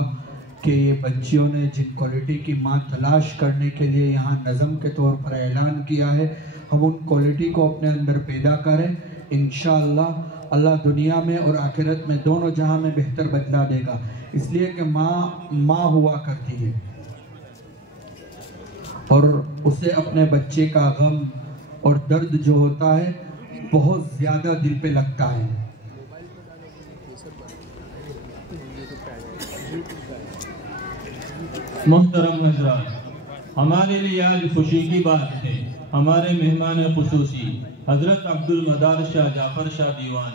कि ये बच्चियों ने जिन क्वालिटी की माँ तलाश करने के लिए यहाँ नज़म के तौर पर ऐलान किया है, हम उन क्वालिटी को अपने अंदर पैदा करें। इंशाअल्लाह अल्लाह दुनिया में और आखिरत में दोनों जहां में बेहतर बदला देगा। इसलिए कि माँ हुआ करती है और उसे अपने बच्चे का गम और दर्द जो होता है बहुत ज़्यादा दिल पे लगता है। मोहतरम हज़रात, हमारे लिए आज खुशी की बात है, हमारे मेहमान खुसूसी हज़रत अब्दुल मदार शाह जाफ़र शाह दीवान,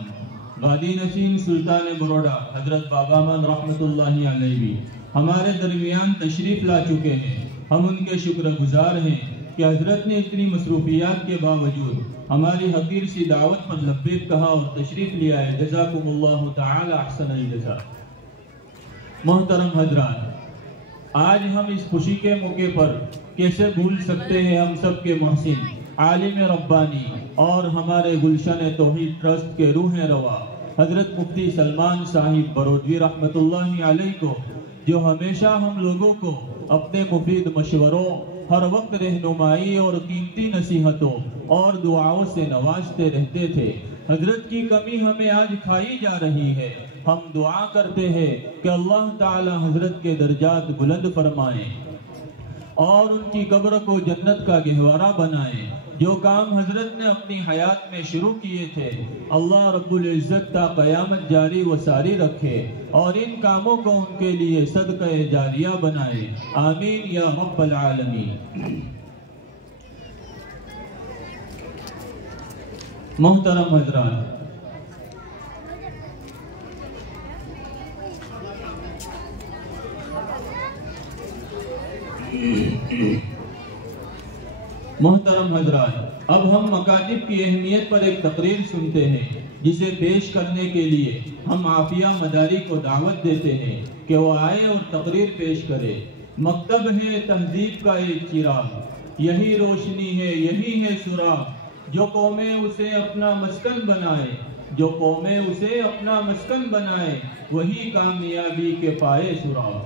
गादी नसीम सुल्तान बरोड़ा हज़रत बाबामन रहमतुल्लाहि अलैहि हमारे दरमियान तशरीफ़ ला चुके हैं। हम उनके शुक्रगुजार हैं कि हज़रत ने इतनी मसरूफियात के बावजूद हमारी हकीर सी दावत पर लब्बैक कहा और तशरीफ़ लिया है। जज़ाकुमुल्लाहु तआला अहसनल जज़ा। मोहतरम हज़रात, आज हम इस खुशी के मौके पर कैसे भूल सकते हैं हम सब के मोहसिन आलिम रब्बानी और हमारे गुलशन तौहीद ट्रस्ट के रूह रवा हज़रत मुफ्ती सलमान साहिब बरोदवी रहमतुल्लाहि अलैहि को, जो हमेशा हम लोगों को अपने मुफीद मशवरों, हर वक्त रहनुमाई और कीमती नसीहतों और दुआओं से नवाजते रहते थे। हजरत की कमी हमें आज खाई जा रही है। हम दुआ करते हैं कि अल्लाह ताला हजरत के दर्जात बुलंद फरमाए और उनकी कब्र को जन्नत का गहवारा बनाए। जो काम हजरत ने अपनी हयात में शुरू किए थे, अल्लाह रब्बुल इज़्ज़त ता क़यामत जारी व सारी रखे और इन कामों को उनके लिए सदक़े जारिया बनाए। आमीन या रब्बल आलमीन। मोहतरम हज़रात, मोहतरम हजरात, अब हम मकातिब की अहमियत पर एक तकरीर सुनते हैं, जिसे पेश करने के लिए हम आफिया मदारी को दावत देते हैं कि वो आए और तकरीर पेश करे। मकतब है तहजीब का एक चिराग, यही रोशनी है, यही है सुराग, जो कौमें उसे अपना मस्कन बनाए, जो कौमें उसे अपना मस्कन बनाए, वही कामयाबी के पाए सुराग।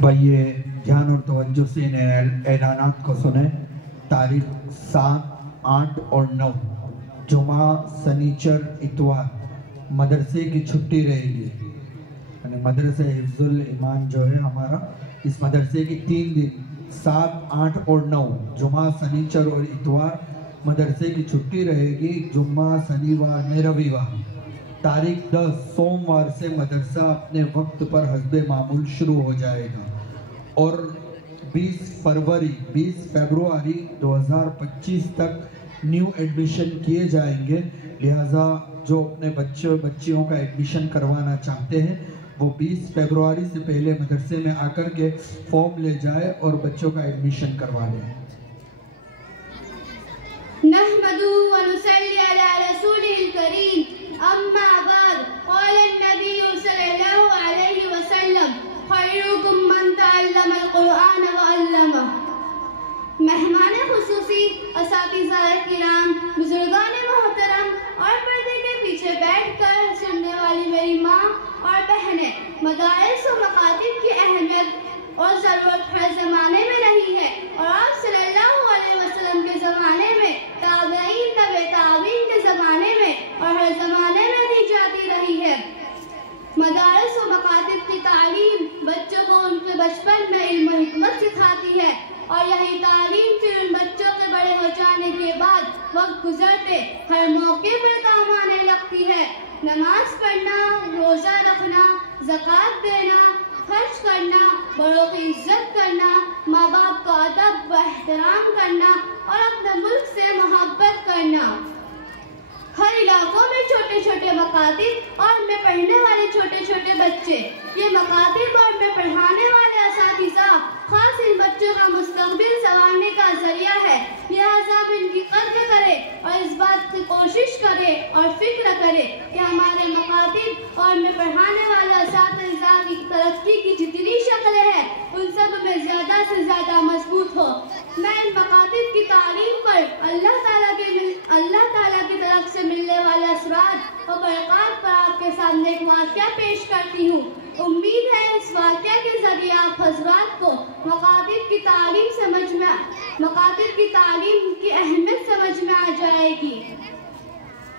भाई ये ध्यान और तवज्जो से इन ऐलानात को सुने। तारीख 7, 8 और 9 जुमा, सनीचर, इतवार मदरसे की छुट्टी रहेगी। यानी मदरसे हिफ्जुल ईमान जो है हमारा, इस मदरसे की 3 दिन 7, 8 और 9 जुमा, शनिचर और इतवार मदरसे की छुट्टी रहेगी। जुम्मा, शनिवार में रविवार। तारीख 10 सोमवार से मदरसा अपने वक्त पर हस्बे मामूल शुरू हो जाएगा और 20 फरवरी 2025 तक न्यू एडमिशन किए जाएंगे। लिहाजा जो अपने बच्चियों का एडमिशन करवाना चाहते हैं वो 20 फरवरी से पहले मदरसे में आकर के फॉर्म ले जाए और बच्चों का एडमिशन करवा लें। नहमदु व नुसल्ली अला रसूलिल करीम, अम्मा बाद, क़ाल नबी सल्लल्लाहु अलैहि वसल्लम, खैरुकुम मन तअल्लमल कुरआन व अल्लमह। मेहमान खुसूसी, असातिज़ाए किराम, बुजुर्गान मोहतरम और पर्दे के पीछे बैठकर सुनने वाली मेरी माँ और बहनें, मदारिस व मकातिब की अहमियत और ज़रूरत हर ज़माने में रही है और आप सल्लल्लाहु अलैहि वसल्लम के ज़माने में, ताबईन, तबे ताबईन के ज़माने में और हर ज़माने में दी जाती रही है। मदारिस व मकातिब की तालीम बच्चों को उनके बचपन में इल्म हिकमत सिखाती है और यही तालीम फिर उन बच्चों के बड़े हो जाने के बाद वक्त गुजरते हर मौके पर काम आने लगती है। नमाज पढ़ना, रोज़ा रखना, ज़कात देना, खर्च करना, बड़ों की इज्जत करना, माँ बाप का अदब व एहतराम करना और अपने मुल्क से मोहब्बत करना। हर इलाकों में छोटे छोटे मकातिब और उनमें पढ़ने वाले छोटे छोटे बच्चे, ये मकातिब और उनमें पढ़ाने वाले असातिज़ा खास इन बच्चों का मुस्तकबिल संवारने का जरिया है। लिहाजा हम इनकी कद्र करें और इस बात की कोशिश करें और फिक्र करें कि हमारे मकातिब और उनमें पढ़ाने वाले असातिज़ा की तरक्की की जितनी शक्लें हैं उन सब में ज़्यादा से ज़्यादा मजबूत हो। मैं इन मकातिब की तालीम पर अल्लाह ताला की तरफ से मिलने वाले असरात और बरक़ात पर आपके सामने एक वाक़या पेश करती हूँ। उम्मीद है इस वाक़या के जरिए आप हज़रात को मकातिब की तालीम की अहमियत समझ में आ जाएगी।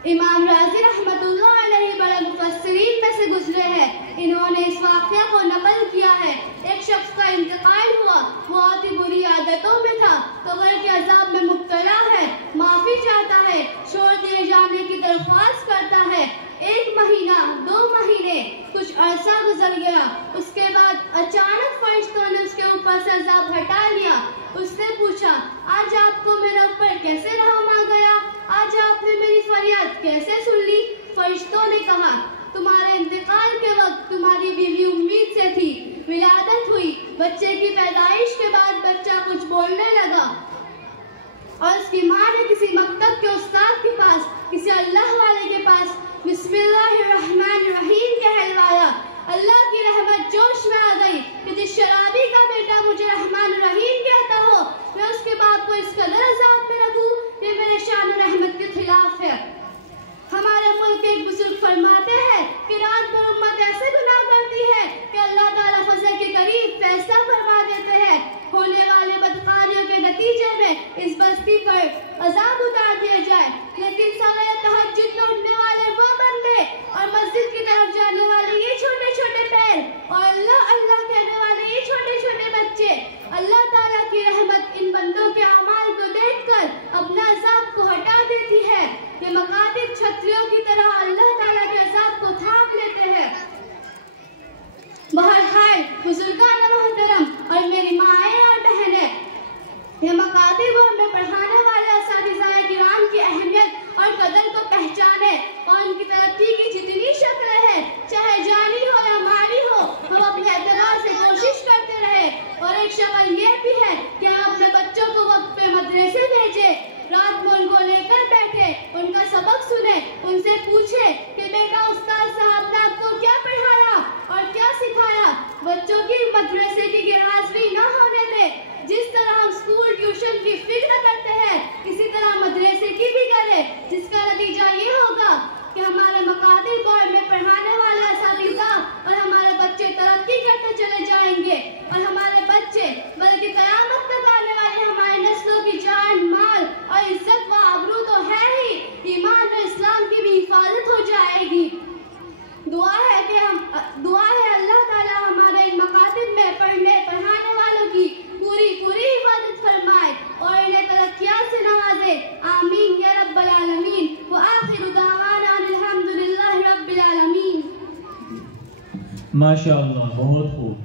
इमाम राज़ी रहमतुल्लाह अलैहि बड़े मुफस्सिरीन में से गुजरे हैं। इन्होंने इस वाक़या को नकल किया है। एक शख्स का इंतकाल हुआ, बहुत ही बुरी आदतों में था, कब्र के अज़ाब में मुब्तला है, माफ़ी चाहता है, छोड़ दिए जाने की दरख्वास्त करता है। 1 महीना, 2 महीने, कुछ अरसा गुजर गया। उसके बाद अचानक फरिश्तों ने उसके ऊपर से अज़ाब हटा लिया। उसने पूछा, आज आपको मेरे ऊपर कैसे रहम आ गया? आज आपने मेरी फरियाद कैसे सुन ली? फरिश्तों ने कहा, तुम्हारे इंतकाल के वक्त तुम्हारी बीवी उम्मीद से थी, विलादत हुई, बच्चे की पैदाइश के बाद बच्चा कुछ बोलने लगा और उसकी माँ ने किसी मकतब के उस्ताद के पास, किसी अल्लाह वाले के पास बिस्मिल्लाहिर्रहमानिर्रहीम कहलवाया। अल्लाह की रहमत जोश में आ गई कि जिस शराबी का बेटा मुझे रहमान रहीम कहता हो, मैं उसके बाप को इस कदर अज़ाब में रखूं, ये मेरे शान रहमत के खिलाफ है। हमारे मुल्क के एक बुजुर्ग फरमाते हैं कि रात भर उम्मत ऐसे गुनाह करती है कि अल्लाह ताला फजल के करीब फैसला फरमा देते हैं। होने वाले बदकारियों के नतीजे में इस बस्ती पर अज़ाब उतार दिया जाए, लेकिन सवेरे तहज्जुद में उठने वाले वो बंदे और मस्जिद की तरफ जाने वाले ये छोटे छोटे पैर और अल्लाह अल्लाह कहने वाले ये छोटे छोटे बच्चे, अल्लाह ताला की रहमत इन बंदों के अमाल को देख माशाअल्लाह, बहुत खूब।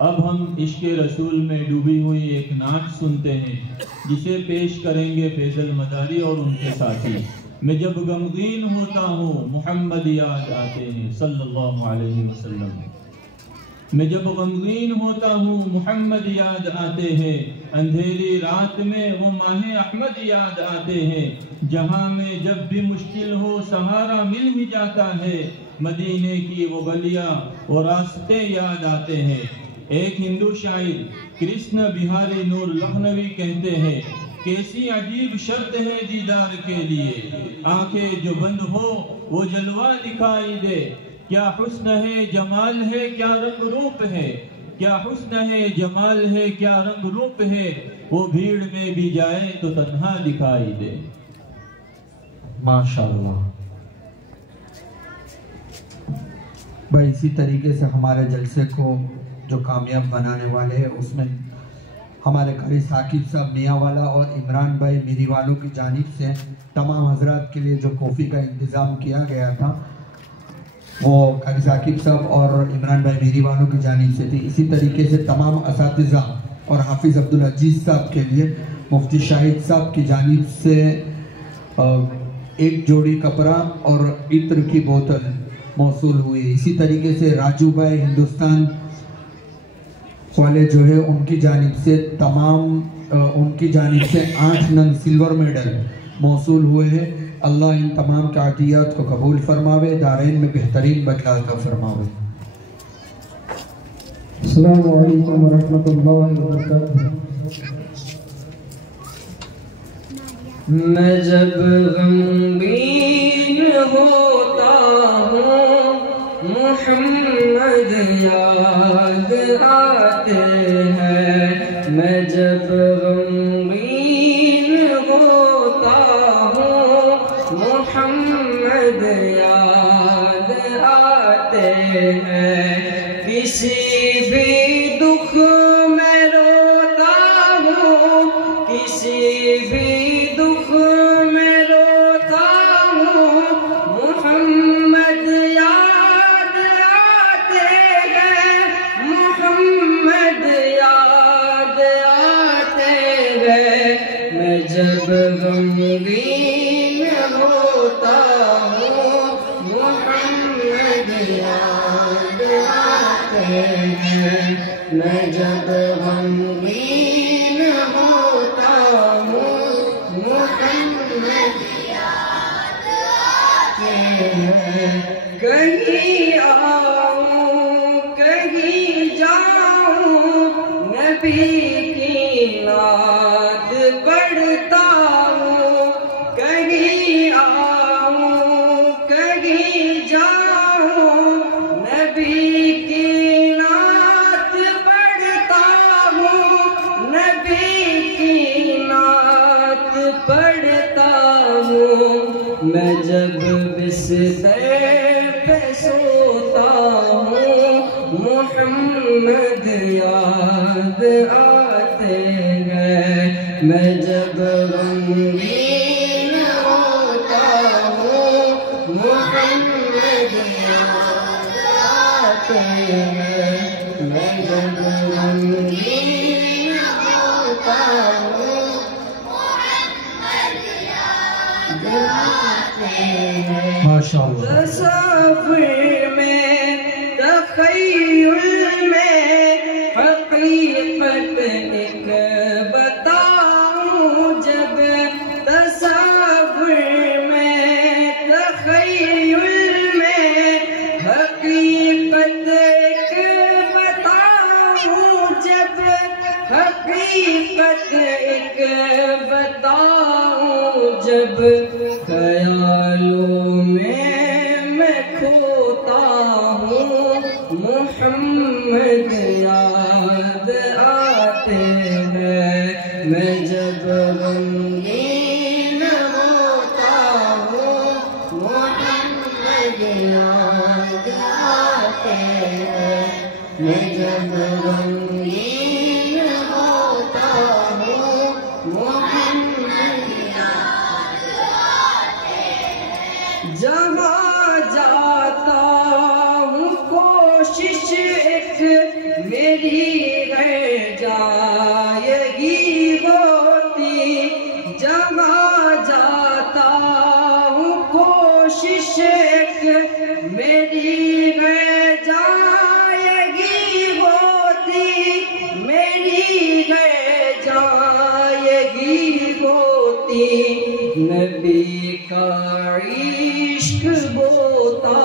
अब हम इश्क़े रसूल में डूबी हुई एक नात सुनते हैं जिसे पेश करेंगे फैजल मदारी और उनके साथी। मैं जब गमगीन होता हूँ मोहम्मद याद आते हैं सल्लल्लाहु अलैहि वसल्लम। मैं जब गमगीन होता हूँ मोहम्मद याद आते हैं, अंधेरी रात में वो माहे अहमद याद आते हैं। जहाँ में जब भी मुश्किल हो सहारा मिल ही जाता है, मदीने की वो गलियाँ वो रास्ते याद आते हैं। एक हिंदू शायर कृष्ण बिहारी नूर लखनवी कहते हैं, कैसी अजीब शर्त है दीदार के लिए, आंखें जो बंद हो वो जलवा दिखाई दे। क्या हुस्न है जमाल है क्या रंग रूप है, क्या हुस्न है जमाल है क्या रंग रूप है, वो भीड़ में भी जाए तो तन्हा दिखाई दे। माशाअल्लाह भाई, इसी तरीके से हमारे जलसे को जो कामयाब बनाने वाले हैं उसमें हमारे कारी साकिब साहब मियाँ वाला और इमरान भाई मेरी वालों की जानिब से तमाम हजरात के लिए जो कॉफ़ी का इंतज़ाम किया गया था वो कारी साकिब साहब और इमरान भाई मेरी वालों की जानिब से थी। इसी तरीके से तमाम असातिज़ा और हाफिज़ अब्दुल अजीज़ साहब के लिए मुफ्ती शाहिद साहब की जानिब से एक जोड़ी कपड़ा और इत्र की बोतल मौसूल हुई। इसी तरीके से राजू भाई हिंदुस्तान वाले जो है उनकी जानिब से उनकी जानिब से 8 नंग सिल्वर मेडल मौसूल हुए हैं। अल्लाह इन तमाम के आतियात को कबूल फरमावे, दारैन में बेहतरीन बदला अता फरमावे। अस्सलामु अलैकुम वरहमतुल्लाहि वबरकातुहू। मैं जब गमगीन होता हूँ मोहम्मद याद आते हैं, मैं जब गमगीन होता हूँ मोहम्मद याद आते हैं। किसी भी दुख में रोता हूँ, किसी भी दुख में रोता हूँ, मोहम्मद याद आते हैं, मोहम्मद याद आते हैं। मैं जब गमगीन होता हूँ मोहम्मद याद आते हैं, मैं जब गमगीन होता हूँ मोहम्मद याद आते हैं। कहीं आऊं कहीं जाऊं नबी की नात पढ़ता हूँ, कहीं आऊं कहीं जाऊं नबी की नात पढ़ता हूँ, नबी की नात पढ़ता हूँ। मैं जब बिस्तर पे सोता हूँ मोहम्मद याद आते हैं, मैं जब गमगीन होता हूँ मोहम्मद याद आते हैं, मैं जब गमगीन होता हूँ मोहम्मद याद आते हैं। माशाअल्लाह। तसव्वुर में तख़य्युल में हकीकत एक बताऊं, जब तसव्वुर में तख़य्युल में हकीकत एक बताऊं, जब हकीकत एक बताऊं, जब ख्यालों में मैं खोता हूँ मोहम्मद याद आते हैं, मैं जब गमगीन होता हूँ मोहम्मद याद आते हैं, मैं जब गमगीन होता हूँ मोहम्मद याद आते हैं। जहाँ जाता हूँ कोशिश कहाँ जाता हूँ कोशिश मेरी रह जाएगी होती, मेरी रह जाएगी होती। नबी का इश्क बोता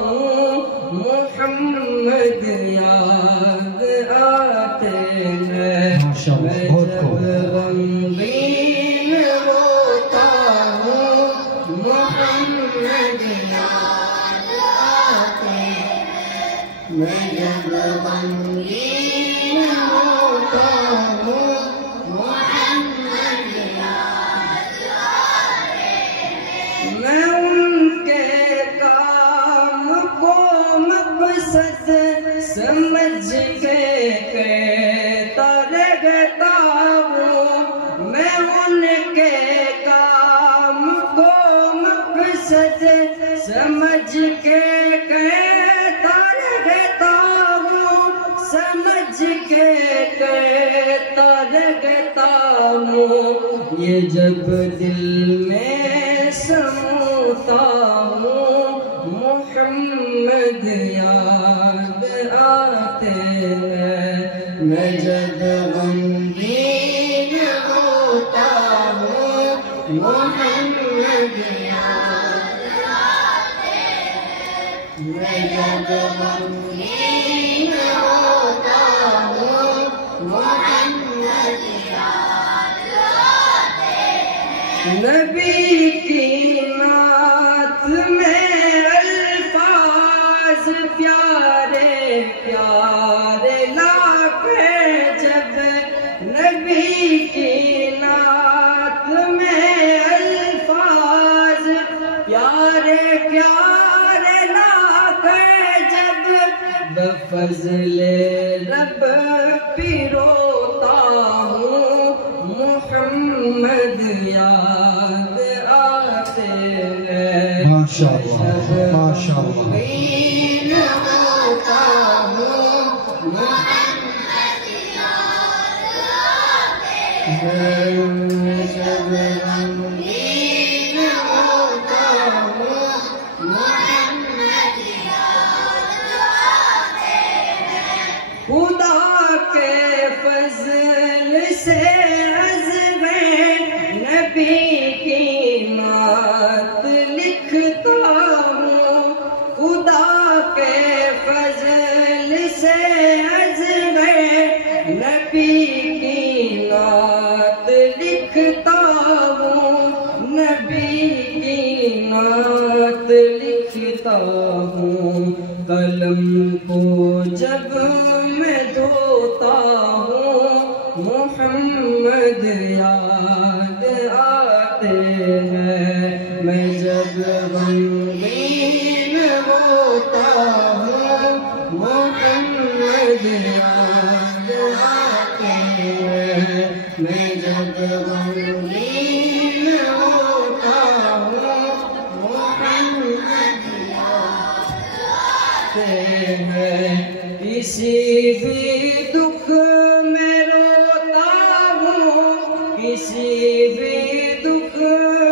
हूँ, मोहम्मद याद आते हैं। मैं जब गमगीन होता हूँ, मोहम्मद याद आते हैं। मैं जब गमगीन होता हूँ, मोहम्मद याद आते हैं। मैं उनके काम को मकसद समझ के कहता रहता हूँ। मैं उनके काम को मकसद समझ के कहता रहता हूँ, समझ के कहता रहता हूँ। ये जब दिल में समोता हूँ, मोहम्मद याद आते हैं। मैं जब गमगीन होता हूँ, मोहम्मद याद आते हैं। मैं जब गमगीन होता हूँ, मोहम्मद याद आते हैं। नबी की नात में अल्फाज प्यारे प्यारे लागे जब, नबी की नात में अल्फाज प्यारे प्यारे लागे जब, बफज़ले रब पिरोता हूँ, मोहम्मद याद आते हैं। माशाअल्लाह माशाअल्लाह। खुदा के फजल से अज़्मे नबी की नात लिखता हूँ। खुदा के फजल से अज़्मे नबी की नात लिखता हूँ, नबी की नात लिखता हूँ। कलम को जब मैं धोता हूँ, मोहम्मद याद आते हैं। मैं जब गमगीन होता हूँ, मोहम्मद याद आते हैं। मैं जब गमगीन होता हूँ, मोहम्मद याद आते हैं। किसी भी दुख में रोता हूँ, किसी भी दुख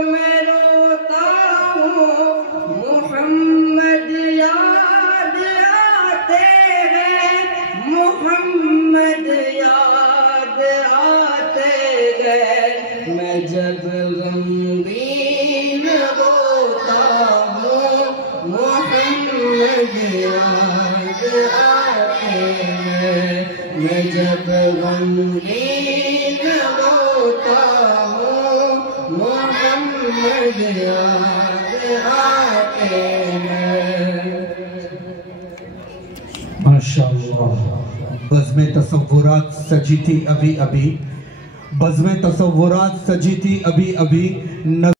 में रोता हूँ, मोहम्मद याद आते हैं, मोहम्मद याद आते हैं। मैं जब गमगीन होता हूँ, मोहम्मद याद आते हैं। मैं जब गमगीन होता हूँ, मोहम्मद याद आते हैं। माशाअल्लाह। बज़्म तसव्वुरात सजी थी अभी अभी, बज़्म तसव्वुरात सजी थी अभी अभी।